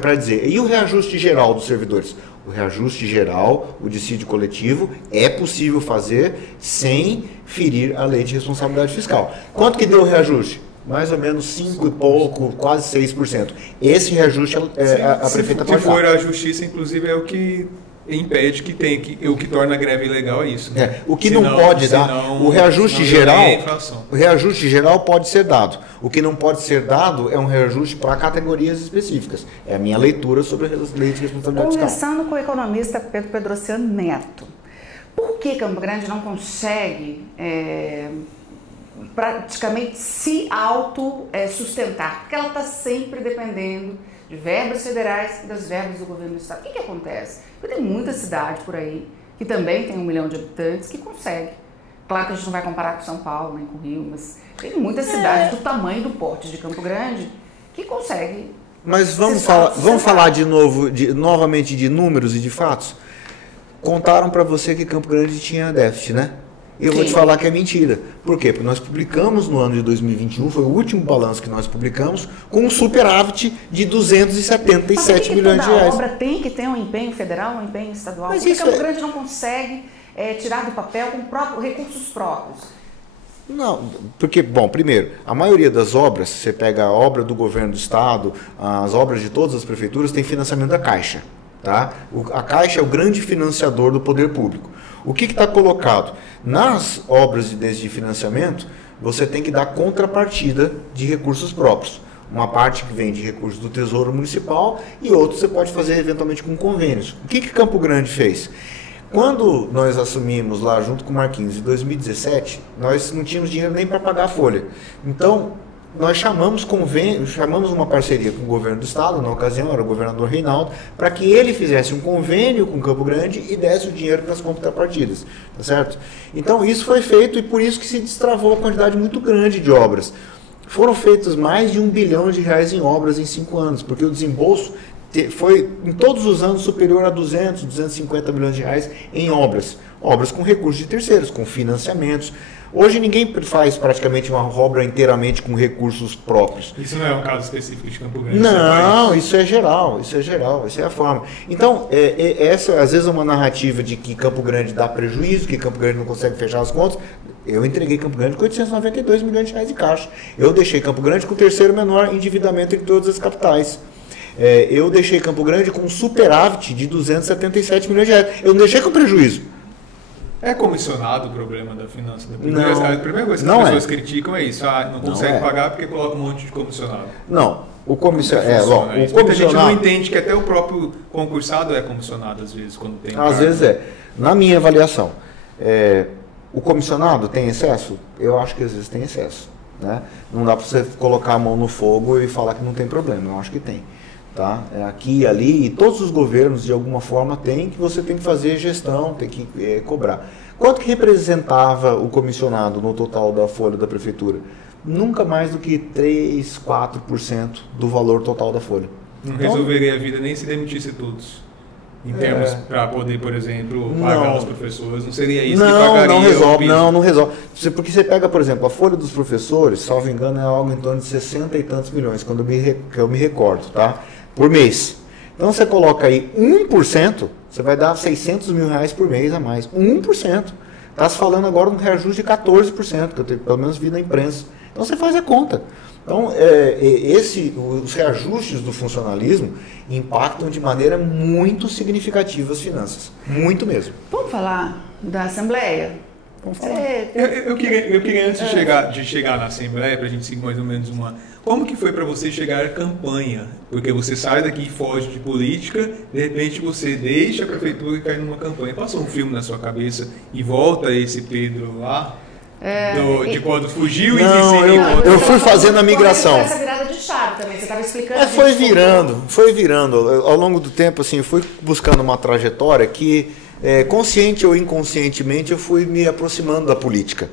para dizer, e o reajuste geral dos servidores? O reajuste geral, o dissídio coletivo, é possível fazer sem ferir a lei de responsabilidade fiscal. Quanto que deu o reajuste? Mais ou menos 5 e pouco, quase 6%. Esse reajuste a prefeita pode dar. Se for a justiça, inclusive, é o que impede o que torna a greve ilegal é isso. O que não pode dar, o reajuste geral pode ser dado. O que não pode ser dado é um reajuste para categorias específicas. É a minha leitura sobre a lei de responsabilidade fiscal. Conversando com o economista Pedro Pedrociano Neto, por que Campo Grande não consegue praticamente se auto-sustentar? Porque ela está sempre dependendo de verbas federais e das verbas do governo do estado. O que acontece? Porque tem muita cidade por aí, que também tem 1 milhão de habitantes, que consegue. Claro que a gente não vai comparar com São Paulo, nem com o Rio, mas tem muitas cidades do tamanho e do porte de Campo Grande que conseguem. Mas vamos falar novamente de números e de fatos? Contaram para você que Campo Grande tinha déficit, né? E eu vou te falar que é mentira. Por quê? Porque nós publicamos no ano de 2021, foi o último balanço que nós publicamos, com um superávit de 277 milhões de reais. A obra tem que ter um empenho federal, um empenho estadual. Mas porque Campo Grande não consegue tirar do papel com recursos próprios. Não, porque, bom, primeiro, a maioria das obras, você pega a obra do governo do estado, as obras de todas as prefeituras, tem financiamento da Caixa. Tá? A Caixa é o grande financiador do poder público. O que está colocado? Nas obras de financiamento, você tem que dar contrapartida de recursos próprios. Uma parte que vem de recursos do Tesouro Municipal e outra você pode fazer eventualmente com convênios. O que Campo Grande fez? Quando nós assumimos lá junto com o Marquinhos em 2017, nós não tínhamos dinheiro nem para pagar a folha. Então, nós chamamos uma parceria com o governo do estado, na ocasião era o governador Reinaldo, para que ele fizesse um convênio com Campo Grande e desse o dinheiro para as contrapartidas, tá certo? Então isso foi feito e por isso que se destravou uma quantidade muito grande de obras. Foram feitos mais de R$1 bilhão em obras em 5 anos, porque o desembolso foi em todos os anos superior a 200, 250 milhões de reais em obras com recursos de terceiros, com financiamentos. Hoje ninguém faz praticamente uma obra inteiramente com recursos próprios. Isso não é um caso específico de Campo Grande? Não, isso é geral, essa é a forma. Então, essa às vezes é uma narrativa de que Campo Grande dá prejuízo, que Campo Grande não consegue fechar as contas. Eu entreguei Campo Grande com 892 milhões de reais de caixa. Eu deixei Campo Grande com o terceiro menor endividamento entre todas as capitais. Eu deixei Campo Grande com um superávit de 277 milhões de reais. Eu não deixei com prejuízo. É comissionado o problema da finança? A primeira coisa que as pessoas criticam é isso. Não consegue pagar porque coloca um monte de comissionado. Não. O comissionado. Muita gente não entende que até o próprio concursado é comissionado às vezes. Quando tem às vezes é. Na minha avaliação, o comissionado tem excesso? Eu acho que às vezes tem excesso. Né? Não dá para você colocar a mão no fogo e falar que não tem problema. Eu acho que tem. tá? Aqui e ali, e todos os governos de alguma forma têm, que você tem que fazer gestão, tem que cobrar. Quanto que representava o comissionado no total da folha da prefeitura? Nunca mais do que 3, 4% do valor total da folha. Não resolveria a vida nem se demitisse todos. Em termos para poder, por exemplo, pagar os professores, não seria isso que pagaria? Não resolve, não resolve. Porque você pega, por exemplo, a folha dos professores, salvo engano, é algo em torno de 60 e tantos milhões, quando eu me recordo, tá? Por mês. Então você coloca aí 1%, você vai dar 600 mil reais por mês a mais. 1%. Está se falando agora de um reajuste de 14%, que eu pelo menos vi na imprensa. Então você faz a conta. Então, os reajustes do funcionalismo impactam de maneira muito significativa as finanças. Muito mesmo. Vamos falar da Assembleia? Vamos falar. Eu queria antes de chegar na Assembleia, para a gente seguir mais ou menos uma... Como que foi para você chegar à campanha? Porque você sai daqui e foge de política, de repente você deixa a prefeitura e cai numa campanha. Passou um filme na sua cabeça e volta esse Pedro lá? De quando fugiu e eu fui fazendo a migração. Essa virada de chave também, você estava explicando. Foi virando. Ao longo do tempo, assim, eu fui buscando uma trajetória que, consciente ou inconscientemente, eu fui me aproximando da política.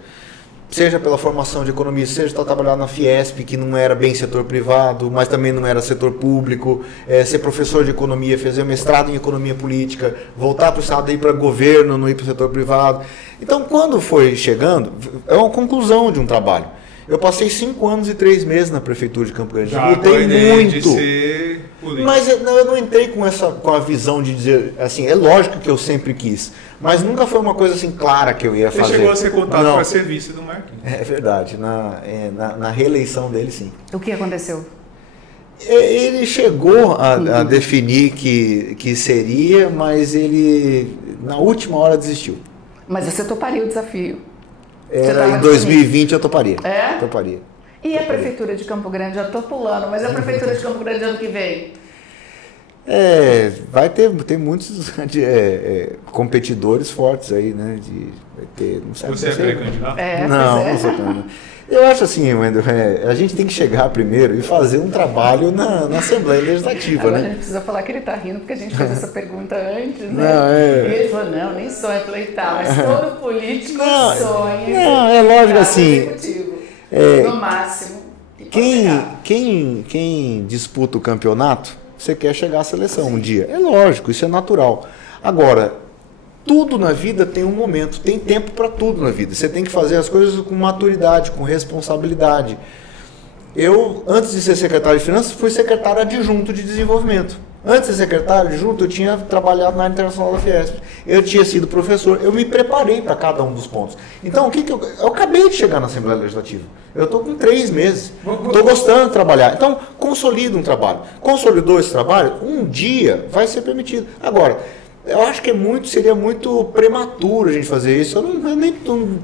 Seja pela formação de economista, seja trabalhar na Fiesp, que não era bem setor privado, mas também não era setor público, ser professor de economia, fazer mestrado em economia política, voltar para o Estado, ir para governo, não ir para o setor privado. Então, quando foi chegando, é uma conclusão de um trabalho. Eu passei 5 anos e 3 meses na prefeitura de Campo Grande. Lutei muito. De ser político. Mas eu não entrei com a visão de dizer, assim, é lógico que eu sempre quis, mas nunca foi uma coisa assim clara que eu ia fazer. Você chegou a ser contado para ser vice do Marquinhos. É verdade, na reeleição dele, sim. O que aconteceu? Ele chegou a definir que seria, mas ele, na última hora, desistiu. Mas você toparia o desafio? Em 2020 eu toparia. Toparia. E a Prefeitura de Campo Grande? Já estou pulando, mas a Prefeitura de Campo Grande ano que vem? Tem muitos competidores fortes aí, né? Você é pré-candidato? Não sou candidato. Eu acho assim, Wendel, a gente tem que chegar primeiro e fazer um trabalho na Assembleia Legislativa, Agora né? a gente precisa falar que ele está rindo porque a gente fez essa pergunta antes, né? E ele falou, não, nem sonha. Eu falei, tá, mas todo político sonha. Não, é lógico assim. No máximo. Quem disputa o campeonato, você quer chegar à seleção um dia. É lógico, isso é natural. Agora, tudo na vida tem um momento, tem tempo para tudo na vida. Você tem que fazer as coisas com maturidade, com responsabilidade. Eu, antes de ser secretário de Finanças, fui secretário adjunto de desenvolvimento. Antes de ser secretário adjunto, eu tinha trabalhado na área internacional da Fiesp. Eu tinha sido professor, eu me preparei para cada um dos pontos. Então, eu acabei de chegar na Assembleia Legislativa. Eu estou com 3 meses. Estou gostando de trabalhar. Então, consolida um trabalho. Consolidou esse trabalho, um dia vai ser permitido. Agora, eu acho que seria muito prematuro a gente fazer isso. Eu nem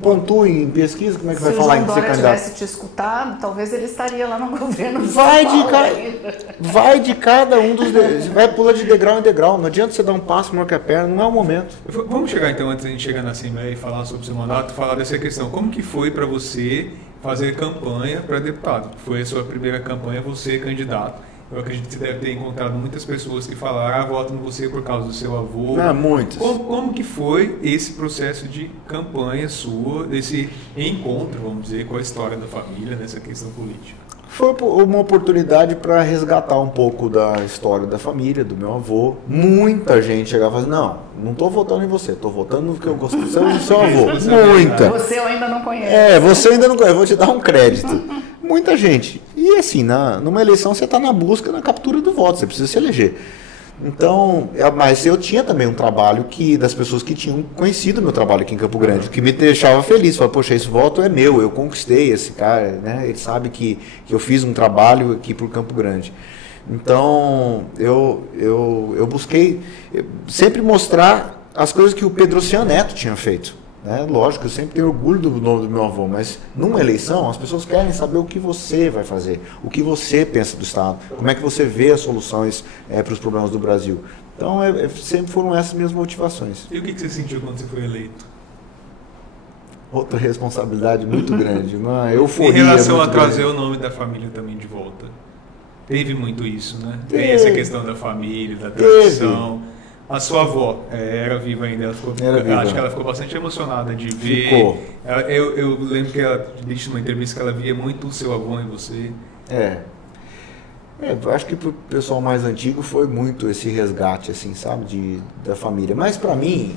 pontuo em pesquisa, como é que vai falar em ser candidato. Se o João Dória tivesse te escutado, talvez ele estaria lá no governo. Vai de cada um dos... Vai pular de degrau em degrau. Não adianta você dar um passo maior que a perna, não é o momento. Vamos chegar então, antes de a gente chegar na Assembleia e falar sobre o seu mandato, falar dessa questão. Como que foi para você fazer campanha para deputado? Foi a sua primeira campanha, você candidato. Eu acredito que você deve ter encontrado muitas pessoas que falaram, votam em você por causa do seu avô. Muitas. Como que foi esse processo de campanha sua, desse encontro, vamos dizer, com a história da família nessa questão política? Foi uma oportunidade para resgatar um pouco da história da família, do meu avô. Muita gente chegava e falava, não estou votando em você, estou votando no que eu gosto do seu avô. Muita. Você eu ainda não conhece. Você ainda não conhece, vou te dar um crédito. Muita gente. E assim, numa eleição você está na busca, na captura do voto, você precisa se eleger. Então, mas eu tinha também um trabalho das pessoas que tinham conhecido o meu trabalho aqui em Campo Grande, que me deixava feliz. Falava, poxa, esse voto é meu, eu conquistei esse cara, né? Ele sabe que eu fiz um trabalho aqui por Campo Grande. Então, eu busquei sempre mostrar as coisas que o Pedrociano Neto tinha feito. Lógico, eu sempre tenho orgulho do nome do meu avô, mas numa eleição as pessoas querem saber o que você vai fazer, o que você pensa do Estado, como é que você vê as soluções para os problemas do Brasil. Então, sempre foram essas minhas motivações. E o que você sentiu quando você foi eleito? Outra responsabilidade muito grande, uma euforia. Em relação a trazer o nome da família também de volta. teve muito isso, né? Tem essa questão da família, da tradição. A sua avó era viva ainda, acho que ela ficou bastante emocionada de ver. Ficou. Eu lembro que ela disse numa entrevista que ela via muito o seu avô em você. Eu acho que pro pessoal mais antigo foi muito esse resgate, assim, sabe, da família. Mas para mim,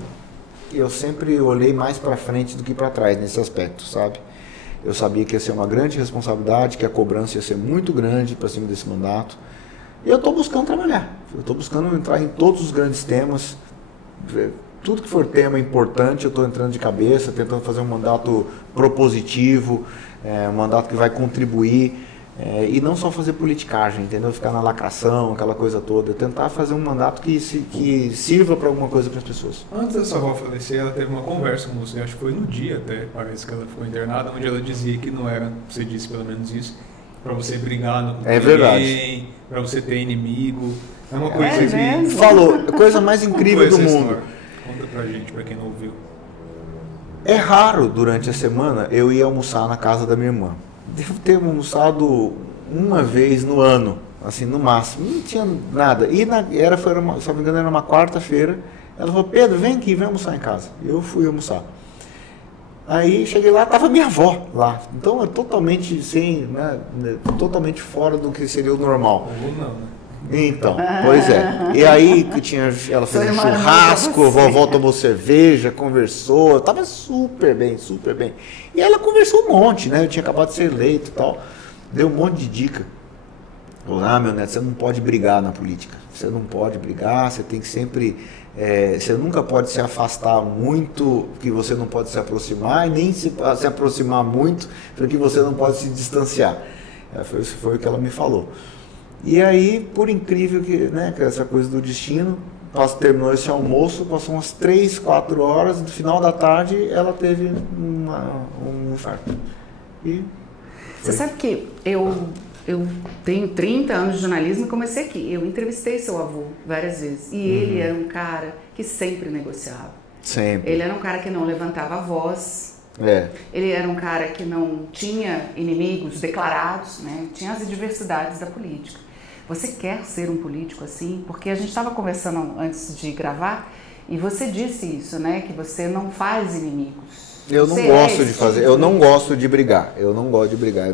eu sempre olhei mais para frente do que para trás nesse aspecto, sabe? Eu sabia que ia ser uma grande responsabilidade, que a cobrança ia ser muito grande para cima desse mandato. E eu estou buscando trabalhar, eu estou buscando entrar em todos os grandes temas, tudo que for tema importante eu estou entrando de cabeça, tentando fazer um mandato propositivo, um mandato que vai contribuir, e não só fazer politicagem, entendeu? Ficar na lacração, aquela coisa toda, tentar fazer um mandato que sirva para alguma coisa para as pessoas. Antes da sua avó falecer, ela teve uma conversa com você, acho que foi no dia até, parece que ela ficou internada, onde ela dizia que não era, você disse pelo menos isso, para você brigar no ninguém, para você ter inimigo. É uma coisa que... Falou, a coisa mais incrível do mundo. História? Conta pra gente, pra quem não ouviu. É raro, durante a semana, eu ir almoçar na casa da minha irmã. Devo ter almoçado uma vez no ano, assim, no máximo. Não tinha nada. E se não me engano, era uma quarta-feira. Ela falou, Pedro, vem aqui, vem almoçar em casa. Eu fui almoçar. Aí cheguei lá, estava minha avó lá. Então é totalmente totalmente fora do que seria o normal. Ou não, né? Então, pois é. E aí ela fez um churrasco, a vovó tomou cerveja, conversou, estava super bem, super bem. E ela conversou um monte, né? Eu tinha acabado de ser eleito e tal. Deu um monte de dica. Falou, meu neto, você não pode brigar na política. Você não pode brigar, você tem que sempre... você nunca pode se afastar muito, que você não pode se aproximar, e nem se aproximar muito, porque você não pode se distanciar. Foi o que ela me falou. E aí, por incrível que essa coisa do destino, terminou esse almoço, passou umas 3, 4 horas, no final da tarde ela teve um infarto. Você sabe que eu tenho 30 anos de jornalismo e comecei aqui. Eu entrevistei seu avô várias vezes. E ele era um cara que sempre negociava. Sempre. Ele era um cara que não levantava a voz. Ele era um cara que não tinha inimigos declarados, né? Tinha as adversidades da política. Você quer ser um político assim? Porque a gente estava conversando antes de gravar e você disse isso, né? Que você não faz inimigos. Eu não gosto de fazer, eu não gosto de brigar. Eu não gosto de brigar.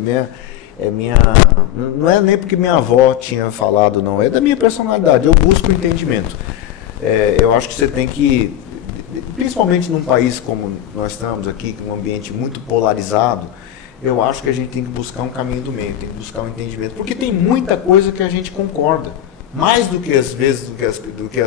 Não é nem porque minha avó tinha falado, não. É da minha personalidade. Eu busco entendimento. Eu acho que você tem que, principalmente num país como nós estamos aqui, com um ambiente muito polarizado, eu acho que a gente tem que buscar um caminho do meio, tem que buscar um entendimento, porque tem muita coisa que a gente concorda, mais do que às vezes que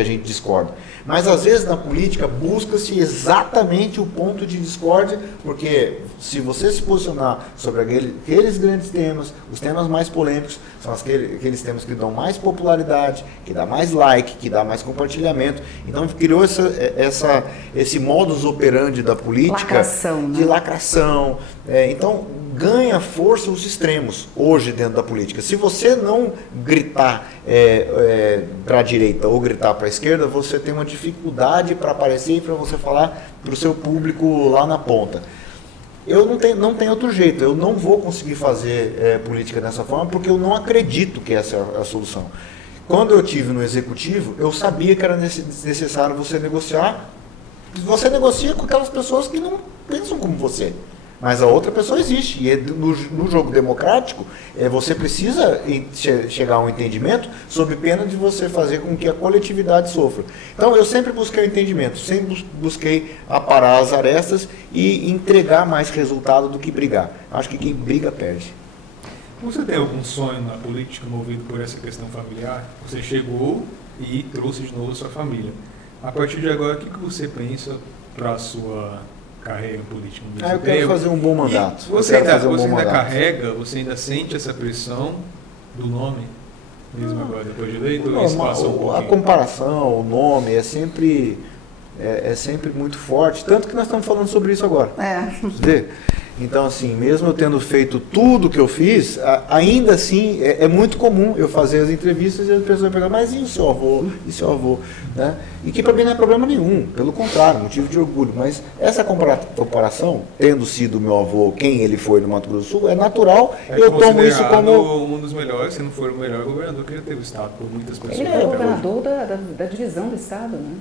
a gente discorda. Mas às vezes na política busca-se exatamente o ponto de discórdia, porque se você se posicionar sobre aqueles grandes temas, os temas mais polêmicos, são aqueles temas que dão mais popularidade, que dá mais like, que dá mais compartilhamento. Então criou esse modus operandi da política de lacração. Então ganha força os extremos hoje dentro da política. Se você não gritar para a direita ou gritar para a esquerda, você tem uma dificuldade para aparecer e para você falar para o seu público lá na ponta. Eu não tenho outro jeito, eu não vou conseguir fazer política dessa forma porque eu não acredito que essa é a solução. Quando eu estive no executivo, eu sabia que era necessário você negociar. Você negocia com aquelas pessoas que não pensam como você. Mas a outra pessoa existe. E no jogo democrático, você precisa chegar a um entendimento sob pena de você fazer com que a coletividade sofra. Então eu sempre busquei o entendimento, sempre busquei aparar as arestas e entregar mais resultado do que brigar. Acho que quem briga perde. Você tem algum sonho na política movido por essa questão familiar? Você chegou e trouxe de novo a sua família. A partir de agora, o que você pensa para a sua carreira política? Eu quero fazer um bom mandato. Você ainda carrega, você ainda sente essa pressão do nome, mesmo agora, depois de eleito? A comparação, o nome é sempre muito forte, tanto que nós estamos falando sobre isso agora. Vê? Então, assim, mesmo eu tendo feito tudo que eu fiz, ainda assim é muito comum eu fazer as entrevistas e as pessoas perguntam, mas e o seu avô? E seu avô? Né? E que para mim não é problema nenhum, pelo contrário, motivo de orgulho. Mas essa comparação, tendo sido meu avô quem ele foi no Mato Grosso do Sul, é natural, eu tomo isso como... um dos melhores, se não for o melhor governador que já teve o Estado, por muitas pessoas. Ele é governador da divisão do Estado, né?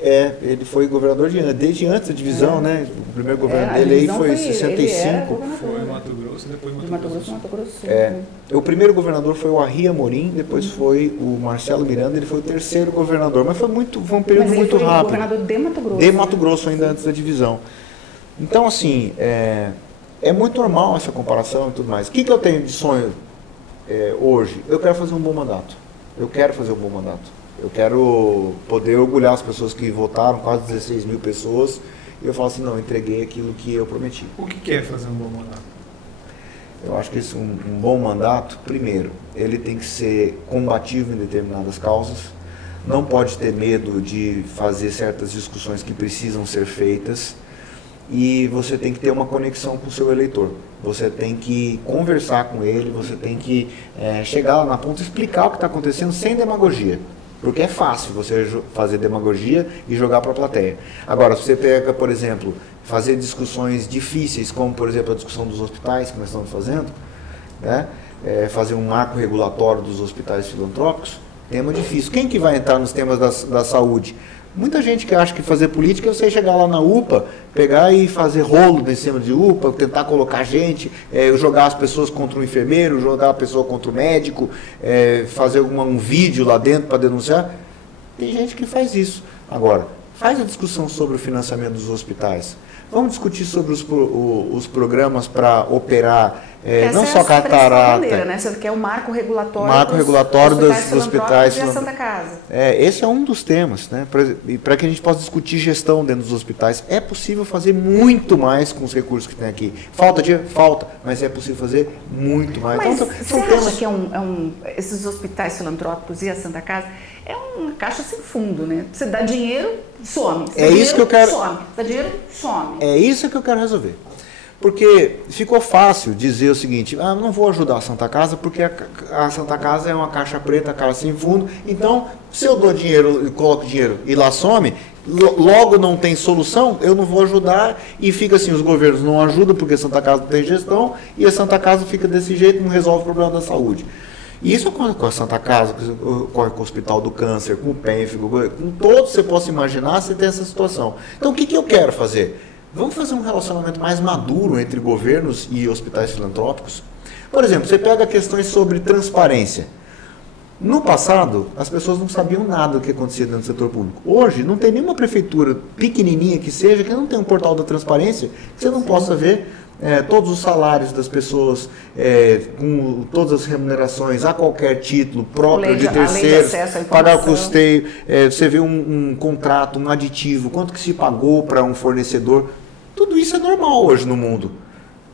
Ele foi governador desde antes da divisão, né? O primeiro governo dele aí foi em 65. Foi Mato Grosso, depois Mato Grosso. O primeiro governador foi o Arri Amorim, depois foi o Marcelo Miranda, ele foi o terceiro governador, mas foi um período muito rápido. Governador de Mato Grosso. De Mato Grosso, ainda antes da divisão. Então, assim, é muito normal essa comparação e tudo mais. O que eu tenho de sonho hoje? Eu quero fazer um bom mandato. Eu quero poder orgulhar as pessoas que votaram, quase 16 mil pessoas, e eu falo assim, não, entreguei aquilo que eu prometi. O que é fazer um bom mandato? Eu acho que um bom mandato, primeiro, ele tem que ser combativo em determinadas causas, não pode ter medo de fazer certas discussões que precisam ser feitas, e você tem que ter uma conexão com o seu eleitor. Você tem que conversar com ele, você tem que chegar lá na ponta e explicar o que está acontecendo sem demagogia. Porque é fácil você fazer demagogia e jogar para a plateia. Agora, se você pega, por exemplo, fazer discussões difíceis, como, por exemplo, a discussão dos hospitais que nós estamos fazendo, né? Fazer um marco regulatório dos hospitais filantrópicos, tema difícil. Quem que vai entrar nos temas da saúde? Muita gente que acha que fazer política é você chegar lá na UPA, pegar e fazer rolo em cima de UPA, tentar colocar gente, jogar as pessoas contra o enfermeiro, jogar a pessoa contra o médico, fazer um vídeo lá dentro para denunciar. Tem gente que faz isso. Agora, faz a discussão sobre o financiamento dos hospitais. Vamos discutir sobre os programas para operar não só catarata. Né? Você quer o marco regulatório, dos hospitais e a Santa Casa. Esse é um dos temas, né? Para que a gente possa discutir gestão dentro dos hospitais. É possível fazer muito mais com os recursos que tem aqui. Falta dinheiro? Falta, mas é possível fazer muito mais. Mas então, você acha que esses hospitais filantrópicos e a Santa Casa é uma caixa sem fundo, né? Você dá dinheiro, some. Isso que eu quero. Some. Dá dinheiro, some. É isso que eu quero resolver. Porque ficou fácil dizer o seguinte, não vou ajudar a Santa Casa porque a Santa Casa é uma caixa preta, caixa sem fundo, então se eu dou dinheiro, coloco dinheiro e lá some, logo não tem solução, eu não vou ajudar e fica assim, os governos não ajudam porque a Santa Casa não tem gestão e a Santa Casa fica desse jeito, não resolve o problema da saúde. E isso ocorre com a Santa Casa, ocorre com o Hospital do Câncer, com o Pênfigo, com todos que você possa imaginar, você tem essa situação. Então o que eu quero fazer? Vamos fazer um relacionamento mais maduro entre governos e hospitais filantrópicos? Por exemplo, você pega questões sobre transparência. No passado, as pessoas não sabiam nada do que acontecia dentro do setor público. Hoje, não tem nenhuma prefeitura pequenininha que seja, que não tem um portal da transparência, que você não possa ver todos os salários das pessoas, com todas as remunerações a qualquer título, próprio de terceiros, pagar o custeio, você vê um contrato, um aditivo, quanto que se pagou para um fornecedor. Tudo isso é normal hoje no mundo.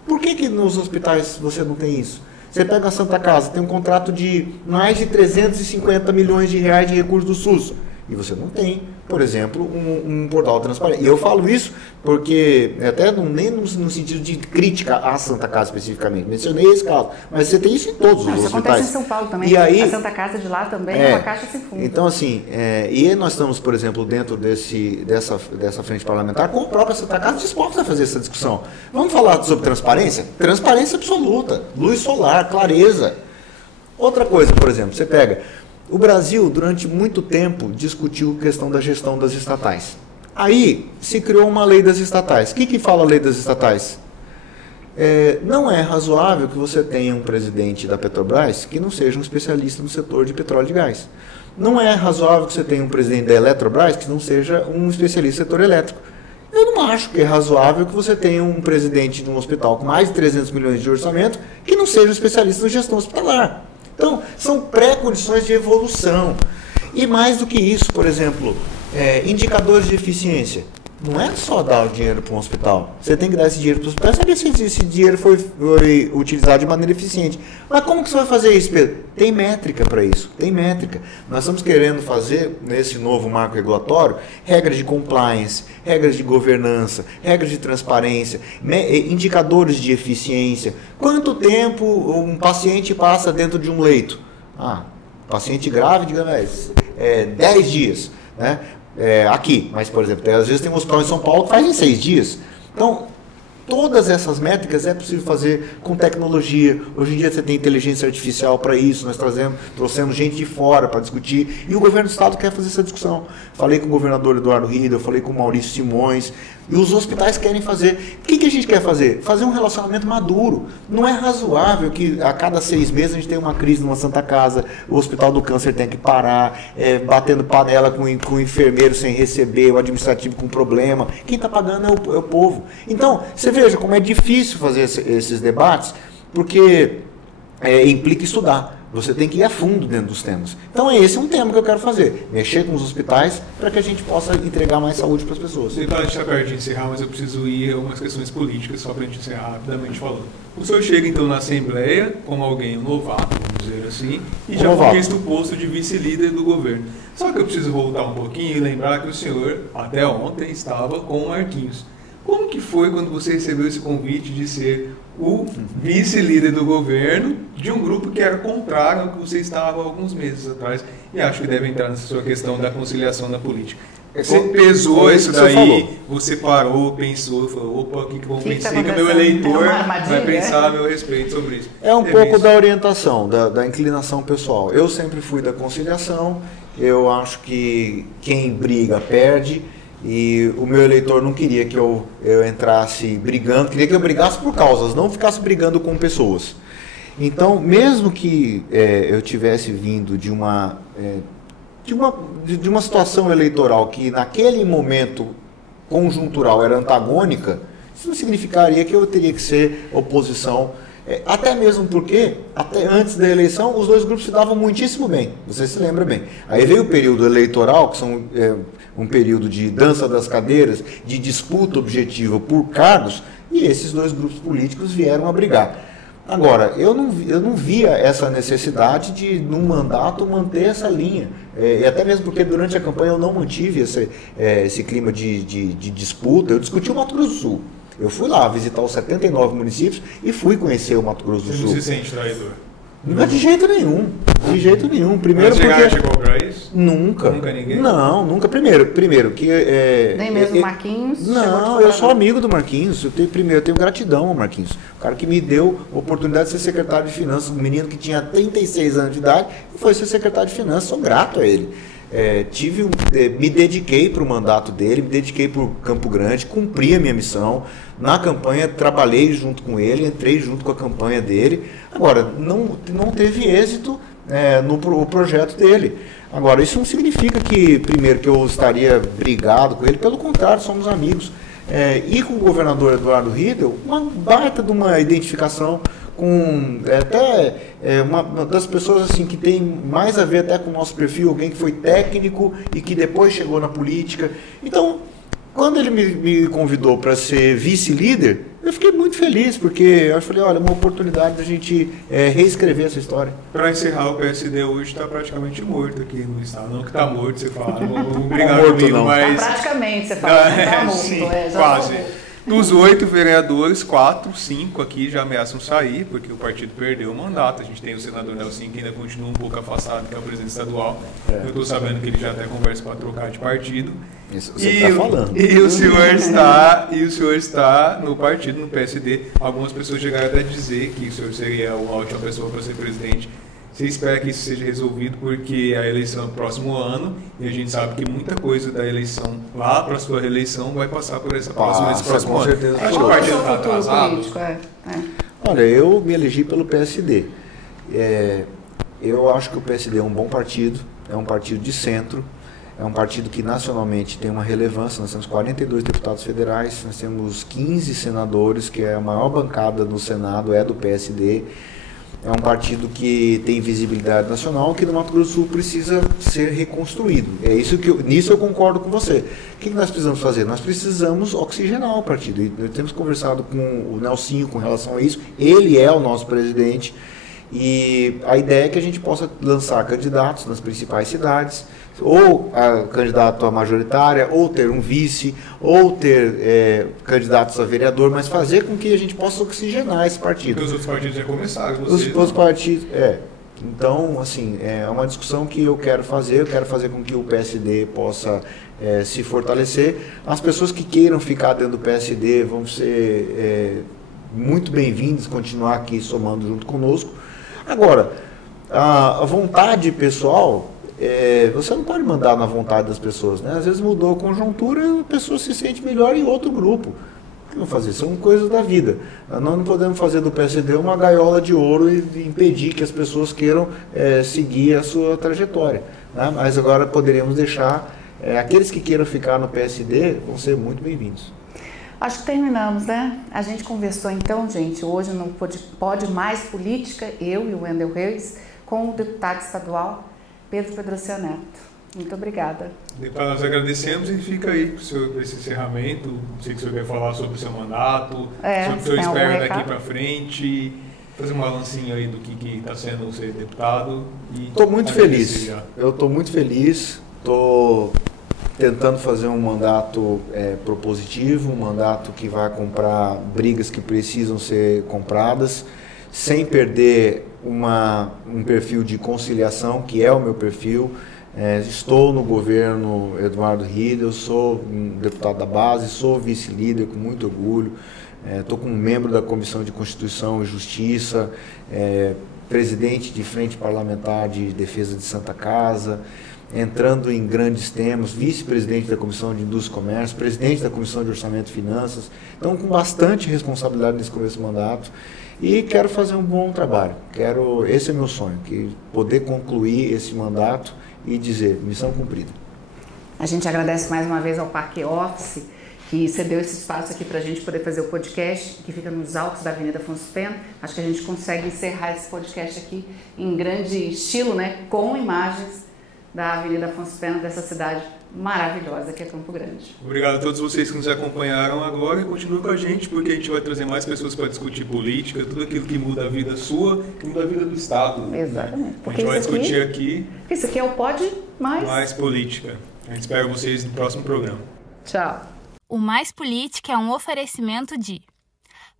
Por que nos hospitais você não tem isso? Você pega a Santa Casa, tem um contrato de mais de 350 milhões de reais de recursos do SUS. E você não tem, por exemplo, um portal transparente. E eu falo isso porque, até nem no sentido de crítica à Santa Casa especificamente, mencionei esse caso, mas você tem isso em todos os hospitais. Isso acontece em São Paulo também, e aí, a Santa Casa de lá também é uma caixa sem fundo. Então, assim, e nós estamos, por exemplo, dentro dessa frente parlamentar, com a própria Santa Casa disposta a fazer essa discussão. Vamos falar sobre transparência? Transparência absoluta, luz solar, clareza. Outra coisa, por exemplo, você pega... O Brasil, durante muito tempo, discutiu a questão da gestão das estatais. Aí, se criou uma lei das estatais. O que fala a lei das estatais? Não é razoável que você tenha um presidente da Petrobras que não seja um especialista no setor de petróleo e gás. Não é razoável que você tenha um presidente da Eletrobras que não seja um especialista no setor elétrico. Eu não acho que é razoável que você tenha um presidente de um hospital com mais de 300 milhões de orçamento que não seja um especialista na gestão hospitalar. Então, são pré-condições de evolução. E mais do que isso, por exemplo, indicadores de eficiência. não é só dar o dinheiro para um hospital. Você tem que dar esse dinheiro para o hospital e saber se esse dinheiro foi utilizado de maneira eficiente. Mas como que você vai fazer isso, Pedro? Tem métrica para isso, tem métrica. Nós estamos querendo fazer, nesse novo marco regulatório, regras de compliance, regras de governança, regras de transparência, indicadores de eficiência. Quanto tempo um paciente passa dentro de um leito? Paciente grave, digamos, 10 dias, né? Aqui, mas por exemplo, às vezes tem um hospital em São Paulo que faz em 6 dias. Então, todas essas métricas é possível fazer com tecnologia. Hoje em dia você tem inteligência artificial para isso, nós trouxemos gente de fora para discutir, e o governo do estado quer fazer essa discussão. Falei com o governador Eduardo Riedel, falei com o Maurício Simões, e os hospitais querem fazer. O que a gente quer fazer? Fazer um relacionamento maduro. Não é razoável que a cada 6 meses a gente tenha uma crise numa Santa Casa, o Hospital do Câncer tem que parar, batendo panela com o enfermeiro sem receber, o administrativo com problema. Quem está pagando é o povo. Então, você veja como é difícil fazer esses debates, porque implica estudar. Você tem que ir a fundo dentro dos temas. Então esse é um tema que eu quero fazer. Mexer com os hospitais para que a gente possa entregar mais saúde para as pessoas. Então a gente está perto de encerrar, mas eu preciso ir a algumas questões políticas só para a gente encerrar rapidamente falando. O senhor chega então na Assembleia como alguém novato, vamos dizer assim, e já conquista o posto de vice-líder do governo. Só que eu preciso voltar um pouquinho e lembrar que o senhor, até ontem, estava com o Marquinhos. Como que foi quando você recebeu esse convite de ser o vice-líder do governo de um grupo que era contrário ao que você estava há alguns meses atrás? E acho que deve entrar nessa sua questão da conciliação da política. Você pesou isso daí, você parou, pensou, falou, opa, o que vão pensar? Que meu eleitor vai pensar a meu respeito sobre isso. É um pouco da orientação, da inclinação pessoal. Eu sempre fui da conciliação, eu acho que quem briga perde. E o meu eleitor não queria que eu entrasse brigando, queria que eu brigasse por causas, não ficasse brigando com pessoas. Então, mesmo que eu tivesse vindo de uma situação eleitoral que naquele momento conjuntural era antagônica, isso não significaria que eu teria que ser oposição. Até mesmo porque, até antes da eleição, os dois grupos se davam muitíssimo bem, você se lembra bem. Aí veio o período eleitoral, que são um período de dança das cadeiras, de disputa objetiva por cargos, e esses dois grupos políticos vieram a brigar. Agora, eu não via essa necessidade de, num mandato, manter essa linha. E até mesmo porque durante a campanha eu não mantive esse clima de disputa. Eu discuti o Mato Grosso do Sul. Eu fui lá visitar os 79 municípios e fui conhecer o Mato Grosso do Sul. Você não se sente traidor? Não, de jeito nenhum. De jeito nenhum. Primeiro porque... chegou pra isso? Nunca. Nunca ninguém? Não, nunca. Primeiro que... Nem mesmo o Marquinhos? Não, eu sou amigo do Marquinhos. Eu tenho gratidão ao Marquinhos. O cara que me deu a oportunidade de ser secretário de Finanças, um menino que tinha 36 anos de idade e foi ser secretário de Finanças. Sou grato a ele. Me dediquei para o mandato dele, me dediquei para o Campo Grande, cumpri a minha missão. Na campanha, trabalhei junto com ele, entrei junto com a campanha dele. Agora, não teve êxito no projeto dele. Agora, isso não significa que, primeiro, que eu estaria brigado com ele, pelo contrário, somos amigos. E com o governador Eduardo Riedel, uma baita de uma identificação com uma das pessoas assim que tem mais a ver até com o nosso perfil, alguém que foi técnico e que depois chegou na política. Então, quando ele me convidou para ser vice-líder, eu fiquei muito feliz, porque eu falei, olha, uma oportunidade da gente reescrever essa história. Para encerrar, o PSD hoje está praticamente morto aqui no estado. Não que está morto, você fala, vamos brigar comigo, não. mas... Tá praticamente, você fala, está morto. Sim, já quase. Dos 8 vereadores, 4, 5 aqui já ameaçam sair, porque o partido perdeu o mandato. A gente tem o senador Nelson, que ainda continua um pouco afastado, que é o presidente estadual. Eu estou sabendo que ele já até conversa para trocar de partido. Isso você está falando. E o senhor está no partido, no PSD. Algumas pessoas chegaram até a dizer que o senhor seria uma ótima pessoa para ser presidente. Você espera que isso seja resolvido, porque a eleição é no próximo ano e a gente sabe que muita coisa da eleição lá para a sua reeleição vai passar por esse próximo ano. Certeza. Acho que o partido está atrasado. Olha, eu me elegi pelo PSD. Eu acho que o PSD é um bom partido, é um partido de centro, é um partido que nacionalmente tem uma relevância. Nós temos 42 deputados federais, nós temos 15 senadores, que é a maior bancada no Senado, é do PSD. é um partido que tem visibilidade nacional, que no Mato Grosso do Sul precisa ser reconstruído. Nisso eu concordo com você. O que nós precisamos fazer? Nós precisamos oxigenar o partido. E nós temos conversado com o Nelsinho com relação a isso. Ele é o nosso presidente. E a ideia é que a gente possa lançar candidatos nas principais cidades, ou candidato a majoritária, ou ter um vice, ou ter candidatos a vereador, mas fazer com que a gente possa oxigenar esse partido. Porque os outros partidos já começaram. Os outros partidos, Então, assim, é uma discussão que eu quero fazer com que o PSD possa se fortalecer. As pessoas que queiram ficar dentro do PSD vão ser muito bem-vindas, continuar aqui somando junto conosco. Agora, a vontade pessoal, você não pode mandar na vontade das pessoas, né? Às vezes mudou a conjuntura, a pessoa se sente melhor em outro grupo. O que vão fazer? São coisas da vida. Nós não podemos fazer do PSD uma gaiola de ouro e impedir que as pessoas queiram seguir a sua trajetória, né? Mas agora poderíamos deixar, aqueles que queiram ficar no PSD vão ser muito bem-vindos. Acho que terminamos, né? A gente conversou então, gente, hoje no Pode Mais Política, eu e o Wendel Reis, com o deputado estadual Pedro Pedrocian Neto. Muito obrigada. Deputado, nós agradecemos e fica aí para esse encerramento. Não sei que o senhor quer falar sobre o seu mandato, sobre o que o senhor espera daqui para frente, fazer um balancinho aí do que está sendo ser deputado. Estou muito feliz. Eu estou muito feliz. Estou tentando fazer um mandato propositivo, um mandato que vai comprar brigas que precisam ser compradas, sem perder um perfil de conciliação, que é o meu perfil. Estou no governo Eduardo Riedel, sou um deputado da base, sou vice-líder com muito orgulho, estou como membro da Comissão de Constituição e Justiça, presidente de Frente Parlamentar de Defesa de Santa Casa, entrando em grandes temas, vice-presidente da Comissão de Indústria e Comércio, presidente da Comissão de Orçamento e Finanças, então com bastante responsabilidade nesse começo do mandato e quero fazer um bom trabalho. Esse é meu sonho, poder concluir esse mandato e dizer, missão cumprida. A gente agradece mais uma vez ao Parque Office, que cedeu esse espaço aqui para a gente poder fazer o podcast, que fica nos altos da Avenida Afonso Pena. Acho que a gente consegue encerrar esse podcast aqui em grande estilo, né, com imagens da Avenida Afonso Pena, dessa cidade maravilhosa que é Campo Grande. Obrigado a todos vocês que nos acompanharam agora e continuem com a gente, porque a gente vai trazer mais pessoas para discutir política, tudo aquilo que muda a vida sua, que muda a vida do Estado. Exatamente. Né? A gente vai discutir aqui. Isso aqui é o Pode Mais Política. A gente espera vocês no próximo programa. Tchau. O Mais Política é um oferecimento de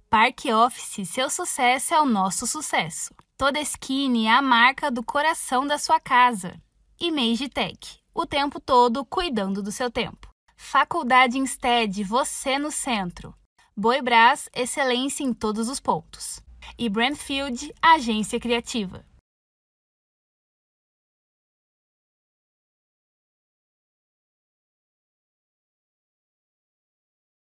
Parque Office, seu sucesso é o nosso sucesso. Todeskine é a marca do coração da sua casa. E Magitech, o tempo todo cuidando do seu tempo. Faculdade Instead, você no centro. Boibras, excelência em todos os pontos. E Brandfield, agência criativa.